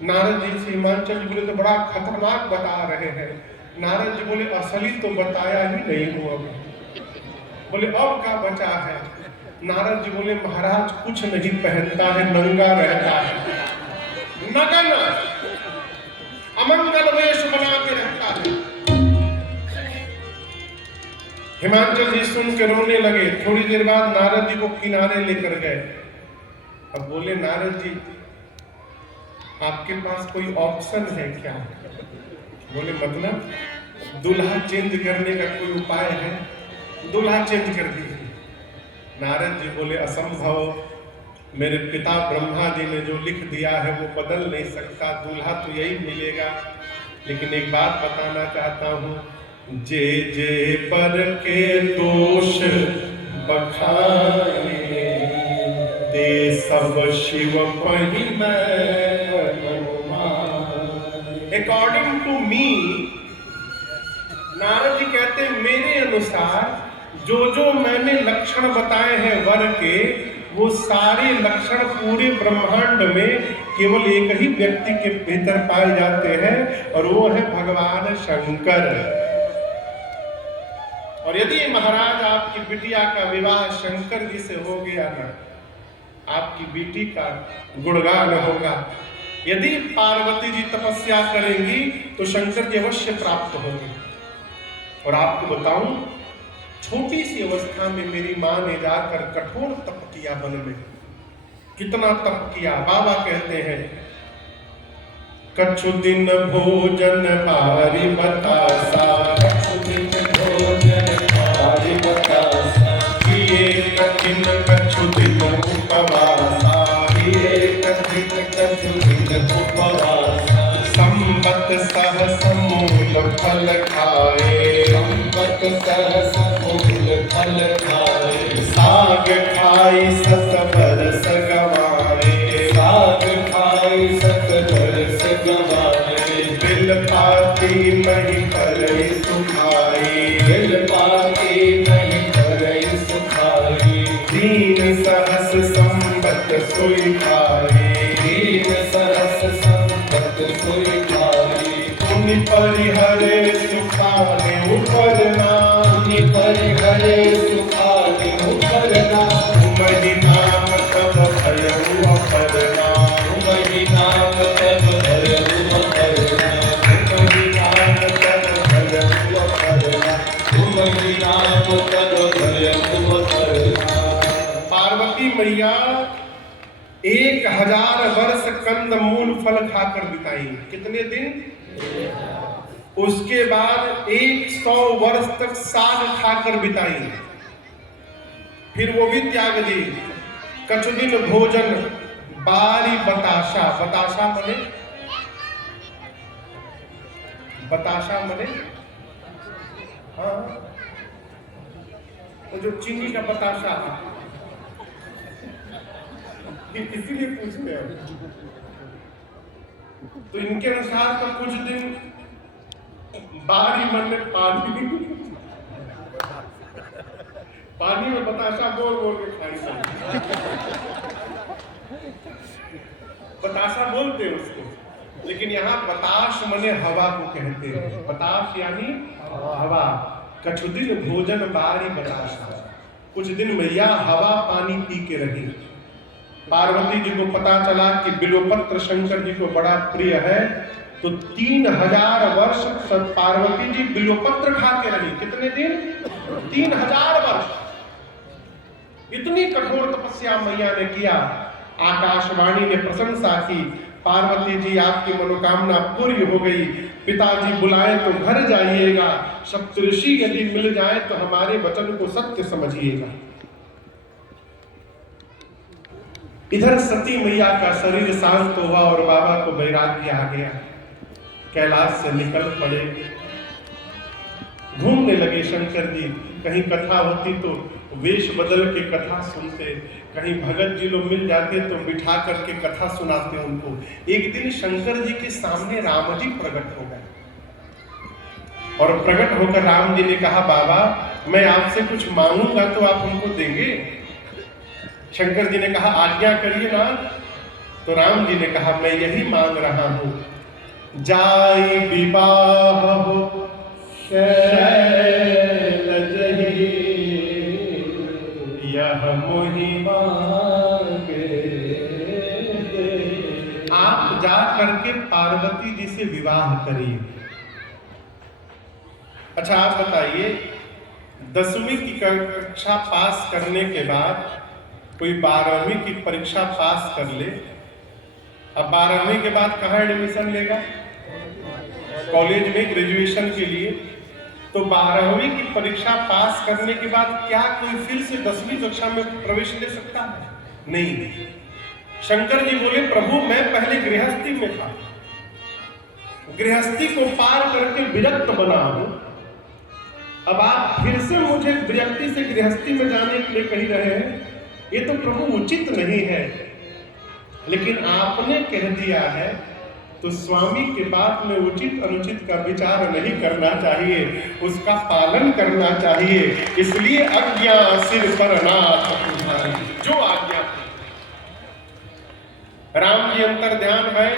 नारद जी से हिमांचल जी बोले तो बड़ा खतरनाक बता रहे हैं। नारद जी बोले असली तो बताया ही नहीं हुआ। बोले अब क्या बचा है? नारद जी बोले महाराज कुछ नहीं पहनता है, नंगा रहता है, नग्न अमंगल वेश बना के रहता है। हिमांचल जी सुन के रोने लगे। थोड़ी देर बाद नारद जी को किनारे लेकर गए। अब बोले नारद जी आपके पास कोई ऑप्शन है क्या? बोले मतलब दूल्हा चेंज करने का कोई उपाय है? दूल्हा चेंज कर दीजिए। नारद जी बोले असंभव, मेरे पिता ब्रह्मा जी ने जो लिख दिया है वो बदल नहीं सकता, दूल्हा तो यही मिलेगा। लेकिन एक बात बताना चाहता हूँ, जे जे पर के दोष बखाने, ते सब शिव पहि according to me, Narad ji कहते मेरे अनुसार जो जो मैंने लक्षण बताए हैं वर के, वो सारे लक्षण पूरे ब्रह्मांड में केवल एक ही व्यक्ति के भीतर पाए जाते हैं, और वो है भगवान शंकर। और यदि महाराज आपकी बिटिया का विवाह शंकर जी से हो गया ना, आपकी बेटी का गुणगान होगा। यदि पार्वती जी तपस्या करेंगी तो शंकर जी अवश्य प्राप्त होंगे। और आपको बताऊं, छोटी सी अवस्था में मेरी मां ने जाकर कठोर तप किया वन में। कितना तप किया, बाबा कहते हैं, कछु दिन भोजन भारी बतासा, कछु दिन भोजन भारी बतासा, किए कठिन कछु दिन उपवासा, किए कठिन कछु दिन उपवासा, संबत सहस मूल फल खाए, संबत सहस मूल फल खाए, साग खाई सत बरस गवाए, साग खाई सत बरस गवाए, बिल पाती नहीं करई सुखाई, बिल पाती नहीं करई सुखाई, दीन सहस संबत सोई खाए, दीन सहस संबत सोई खाए, पुनि परिहरे सुखाने उपरना, पुनि परिहरे सुखाने उपरना, उमहि नाम तब भयउ अपरना, उमहि नाम तब भयउ अपरना, उमहि नाम तब भयउ अपरना, उमहि नाम तब भयउ अपरना। पार्वती मैया 1000 वर्ष कंद मूल फल खाकर बिताई। कितने दिन? उसके बाद 100 वर्ष तक साग खाकर बिताई। फिर वो भी त्याग दी। कछु दिन भोजन बारी बताशा, बताशा मने, बताशा मने हाँ, तो जो चीनी का बताशा, इसीलिए पूछ रहे हैं। तो इनके अनुसार तो कुछ दिन बारी मन में पानी, पानी में बताशा बोल बोल के खाई। बताशा बोलते हैं उसको, लेकिन यहाँ बताश मने हवा को कहते हैं। बताश यानी हवा। कछु दिन भोजन बारी बताशा, कुछ दिन मैया हवा पानी पी के रही। पार्वती जी को पता चला कि बिल्वपत्र शंकर जी को बड़ा प्रिय है, तो 3000 वर्ष पार्वती जी बिल्वपत्र खा के रही। कितने दिन? 3000 वर्ष। इतनी कठोर तपस्या मैया ने किया। आकाशवाणी ने प्रशंसा की, पार्वती जी आपकी मनोकामना पूरी हो गई, पिताजी बुलाए तो घर जाइएगा, सप्तऋषि यदि मिल जाए तो हमारे वचन को सत्य समझिएगा। इधर सती मैया का शरीर शांत हुआ और बाबा को वैराग्य आ गया। कैलाश से निकल पड़े, घूमने लगे शंकर जी। कहीं कथा होती तो वेश बदल के कथा सुनते, कहीं भगत जी लोग मिल जाते तो बिठा करके कथा सुनाते उनको। एक दिन शंकर जी के सामने राम जी प्रकट हो गए, और प्रकट होकर राम जी ने कहा, बाबा मैं आपसे कुछ मांगूंगा तो आप हमको देंगे? शंकर जी ने कहा, आज्ञा करिए ना। तो राम जी ने कहा, मैं यही मांग रहा हूं, जाई विवाह हो शैलजहि, यह मोहि मांगे। आप जा करके पार्वती जी से विवाह करिए। अच्छा आप बताइए, 10वीं की कक्षा पास करने के बाद कोई 12वीं की परीक्षा पास कर ले, अब 12वीं के बाद कहाँ एडमिशन लेगा? कॉलेज में ग्रेजुएशन के लिए। तो 12वीं की परीक्षा पास करने के बाद क्या कोई फिर से 10वीं कक्षा में प्रवेश ले सकता है? नहीं। शंकर जी बोले प्रभु मैं पहले गृहस्थी में था, गृहस्थी को पार करके विरक्त बना हूं, अब आप फिर से मुझे विरक्ति से गृहस्थी में जाने के लिए कह रहे हैं, ये तो प्रभु उचित नहीं है। लेकिन आपने कह दिया है तो स्वामी के बात में उचित अनुचित का विचार नहीं करना चाहिए, उसका पालन करना चाहिए। इसलिए आज्ञा सिर पर नाथ तुम्हारी, जो आज्ञा। राम जी अंतर ध्यान है,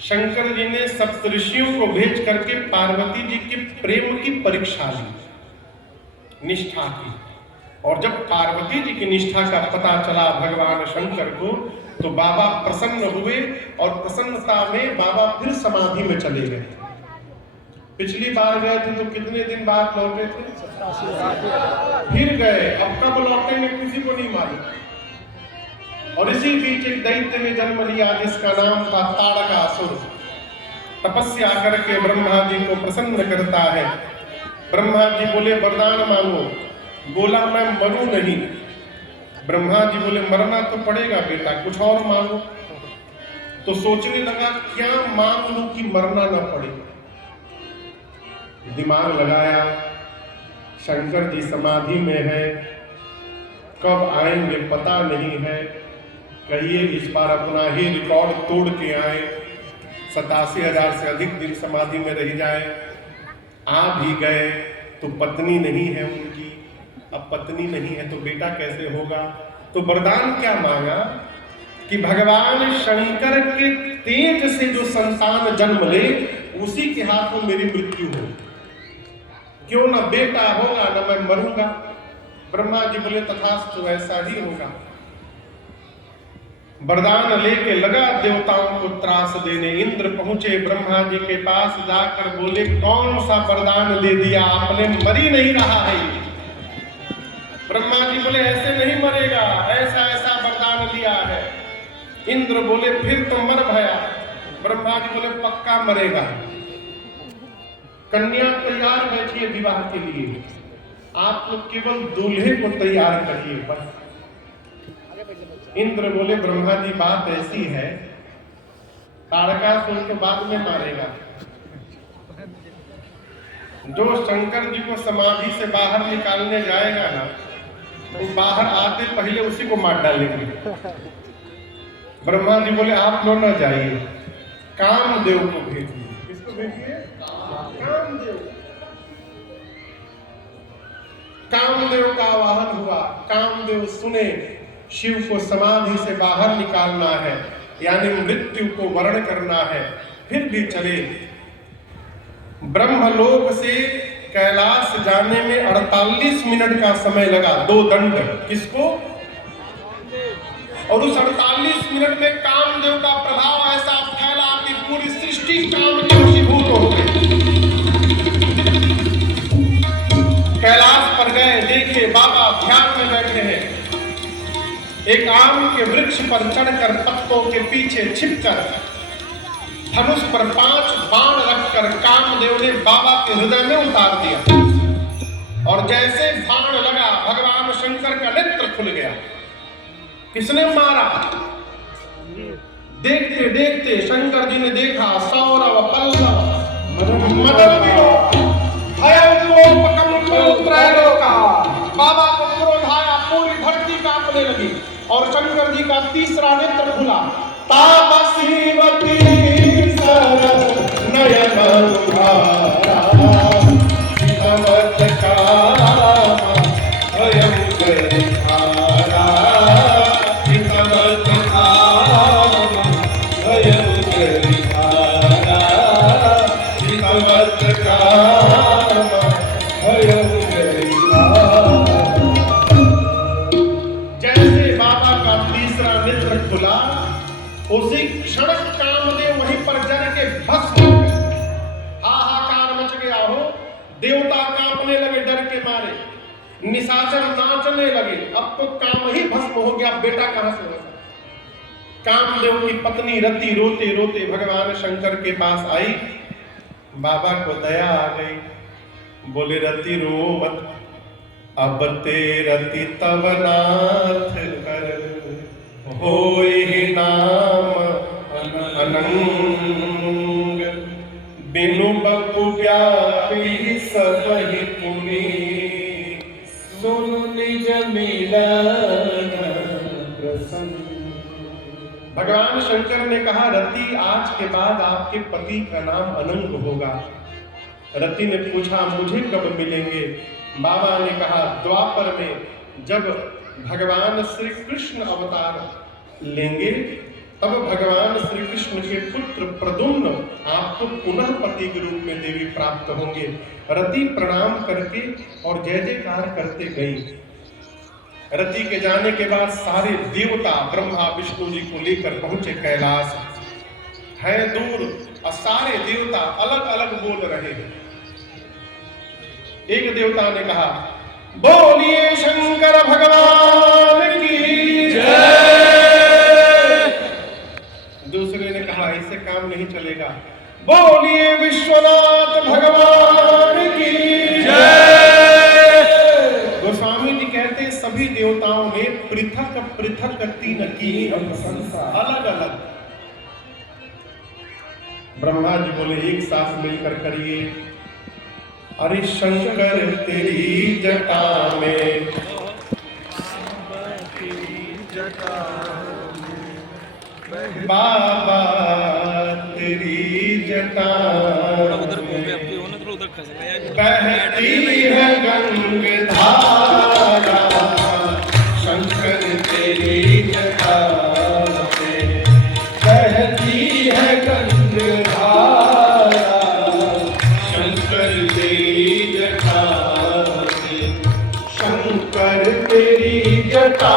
शंकर जी ने सप्तऋषियों को भेज करके पार्वती जी के प्रेम की परीक्षा ली, निष्ठा की। और जब पार्वती जी की निष्ठा का पता चला भगवान शंकर को, तो बाबा प्रसन्न हुए और प्रसन्नता में बाबा फिर समाधि में चले गए। पिछली बार गए थे तो कितने दिन बाद लौटे थे? फिर गए, अब कब लौटेंगे किसी को नहीं मालूम। और इसी बीच एक दैत्य ने जन्म लिया जिसका नाम था ताड़कासुर। तपस्या करके ब्रह्मा जी को प्रसन्न करता है। ब्रह्मा जी बोले वरदान मांगो, बोला मैं मरूं नहीं। ब्रह्मा जी बोले मरना तो पड़ेगा बेटा, कुछ और मांगो। तो सोचने लगा क्या मांग लूं कि मरना न पड़े। दिमाग लगाया, शंकर जी समाधि में है, कब आएंगे पता नहीं है, कहिए इस बार अपना ही रिकॉर्ड तोड़ के आए, 87,000 से अधिक दिन समाधि में रह जाए। आ भी गए तो पत्नी नहीं है उनकी, अब पत्नी नहीं है तो बेटा कैसे होगा। तो वरदान क्या मांगा कि भगवान शंकर के तेज से जो संतान जन्म ले उसी के हाथों मेरी मृत्यु हो, क्यों ना बेटा होगा ना मैं मरूंगा। ब्रह्मा जी बोले तथास्तु, ऐसा ही होगा। वरदान लेके लगा देवताओं को त्रास देने। इंद्र पहुंचे ब्रह्मा जी के पास, जाकर बोले कौन सा वरदान दे दिया आपने, मरी नहीं रहा है। ब्रह्मा जी बोले ऐसे नहीं मरेगा, ऐसा ऐसा वरदान दिया है। इंद्र बोले फिर तो मर भया। ब्रह्मा जी बोले पक्का मरेगा। कन्या तैयार बैठिए विवाह के लिए, आप लोग केवल दूल्हे को तैयार करिए बस। इंद्र बोले ब्रह्मा जी बात ऐसी है, ताड़कासुर के बाद में मारेगा, जो शंकर जी को समाधि से बाहर निकालने जाएगा ना, वो बाहर आते पहले उसी को मार डालेंगे। ब्रह्मा जी बोले आप लोग ना जाइए, कामदेव को भेजिए। किसको भेजिए? कामदेव। कामदेव का आवाहन हुआ, कामदेव सुने शिव को समाधि से बाहर निकालना है, यानी मृत्यु को वर्ण करना है। फिर भी चले। ब्रह्मलोक से कैलाश जाने में 48 मिनट का समय लगा, 2 दंड। किसको? और उस 48 मिनट में कामदेव का प्रभाव ऐसा फैला कि पूरी सृष्टि कामदेव से भूत हो गई। कैलाश पर गए, देखे बाबा ध्यान में बैठे हैं। एक आम के वृक्ष पर चढ़कर पत्तों के पीछे छिपकर धनुष पर 5 बाण रखकर कामदेव ने बाबा के हृदय में उतार दिया। और जैसे बाण लगा भगवान शंकर का नेत्र खुल गया। किसने मारा? देखते देखते शंकर जी ने देखा सौरव पल्लव मदन बाबा को क्रोध आया, पूरी धरती कांपने लगी। और शंकर जी का तीसरा नेत्र खुला। तापसीवती सरस नयन तुम्हारा चमत्कार भयंकर दिखारा, चमत्कार भयंकर दिखारा, चमत्कार भयंकर दिखारा। जैसे बाबा का तीसरा नेत्र खुला, उसी क्षण कामदेव वहीं पर जल के भस्म हो गए। हाहाकार मच गया हो, देवता कांपने लगे डर के मारे, निशाचर नाचने लगे। अब तो काम ही भस्म हो गया, बेटा कहां से होगा। कामदेव की पत्नी रति रोते रोते भगवान शंकर के पास आई। बाबा को दया आ गई, बोले रति रो मत, अब ते रति तव नाथ कर होए नाम अनंग, बिनु बपु व्यापी सबहि पुनि, सुनु निज मिलन प्रसन्न। भगवान शंकर ने कहा, रति आज के बाद आपके पति का नाम अनंग होगा। रति ने पूछा, मुझे कब मिलेंगे? बाबा ने कहा, द्वापर में जब भगवान श्री कृष्ण अवतार लेंगे, तब भगवान श्री कृष्ण के पुत्र प्रद्युम्न आपको पुनः पति के रूप में देवी प्राप्त होंगे। रति प्रणाम करके और जय जयकार करते गई। रति के जाने के बाद सारे देवता ब्रह्मा विष्णु जी को लेकर पहुंचे कैलाश। है दूर और सारे देवता अलग अलग बोल रहे हैं। एक देवता ने कहा, बोलिए शंकर भगवान की जय। दूसरे ने कहा, ऐसे काम नहीं चलेगा, बोलिए विश्वनाथ भगवान की जय। गोस्वामी जी कहते हैं, सभी देवताओं ने पृथक पृथक तीन की प्रशंसा, अलग अलग। ब्रह्मा जी बोले, एक साथ मिलकर करिए, अरे शंकर तेरी जटा में, बाबा तेरी जटा बहती है गंगाधारा, शंकर तेरी जटा में बहती है गंगाधारा, शंकर तेरी जटा में, शंकर तेरी जटा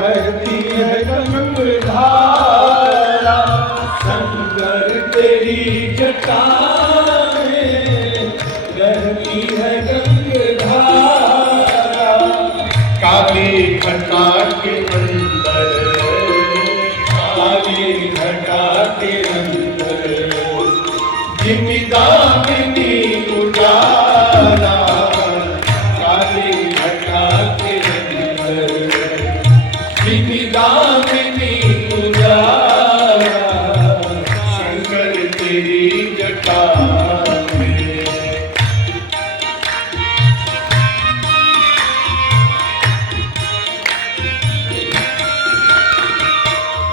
बहती है गंगाधारा, शंकर तेरी जटा में बहती है गंगाधारा। काली घटा के अंदर, काली घटा के अंदर जिमिदामिनी उजाला, काली घटा के अंदर जिमिदामिनी उजाला, शंकर तेरी जटा में।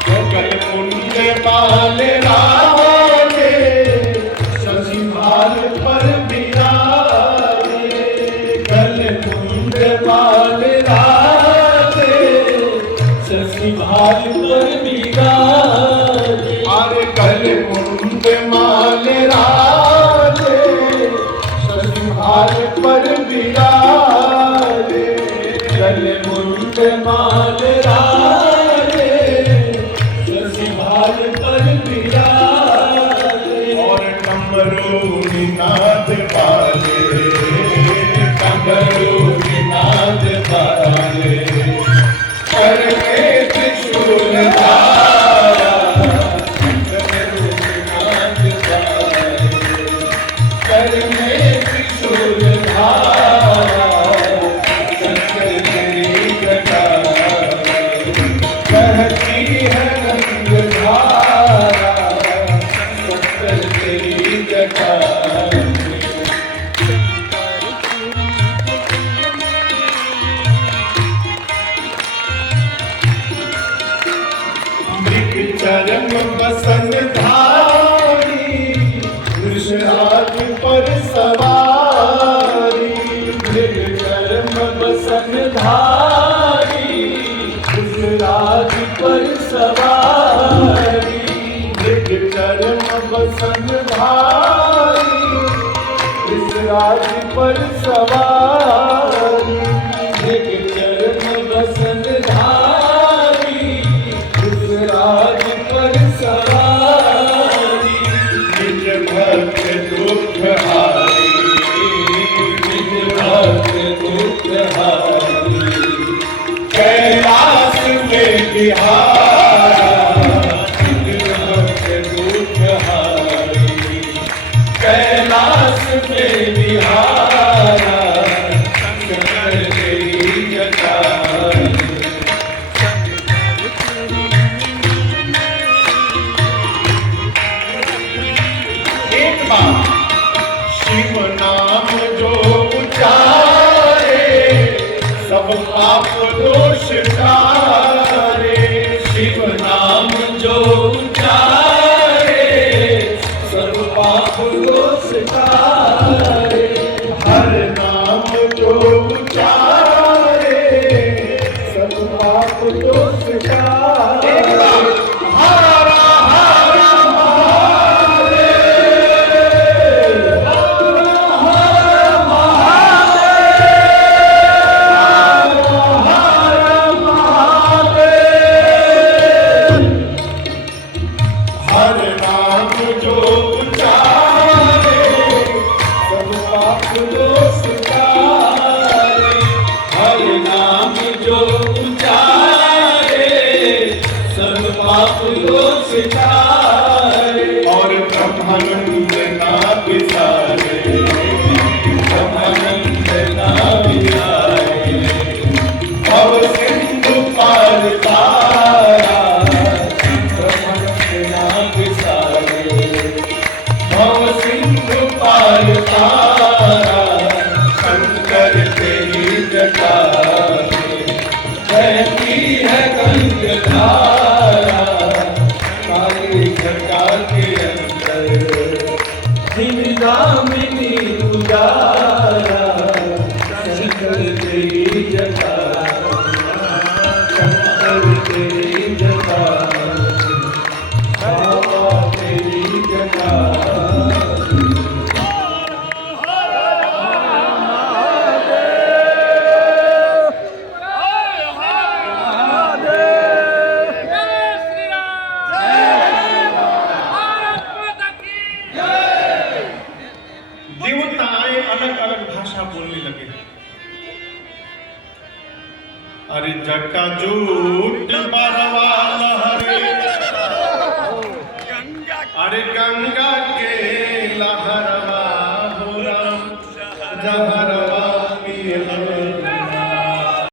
गगन कुंड बाल राजे, शशि भाल पर बिराजे, गल कुंड बाल राजे, शशि भाल पर बिराजे, अरे गल कुंड माल राजे, शशि भाल पर बिराजे, गल कुंड माल राजे, शशि भाल पर बिराजे, और डमरू निनाद वाले, डमरू निनाद वाले, करके त्रिशूल धारा, डमरू निनाद वाले, करके त्रिशूल धारा, शंकर तेरी जटा बहती है गंगाधारा, शंकर तेरी जटा मृग चरम बसन धारी, वृषराज पर सवारी, मृग चरम बसन धारी, वृषराज पर सवारी, मृग चरम बसन धारी, वृषराज पर सवारी, मृग चरम बसन धारी, वृषराज पर सवारी, निज भक्त दुख हारी, निज भक्त दुख हारी, कैलाश में बिहारा, निज भक्त दुख हारी, कैलाश में बिहारा, शंकर तेरी जटा दामिनी उजाला शंकर तेरी जटा शंकर तेरी जटा बाबा तेरी जटा देवताएं अलग अलग भाषा बोलने लगे। अरे जटा जूट बरवा लहरे, अरे गंगा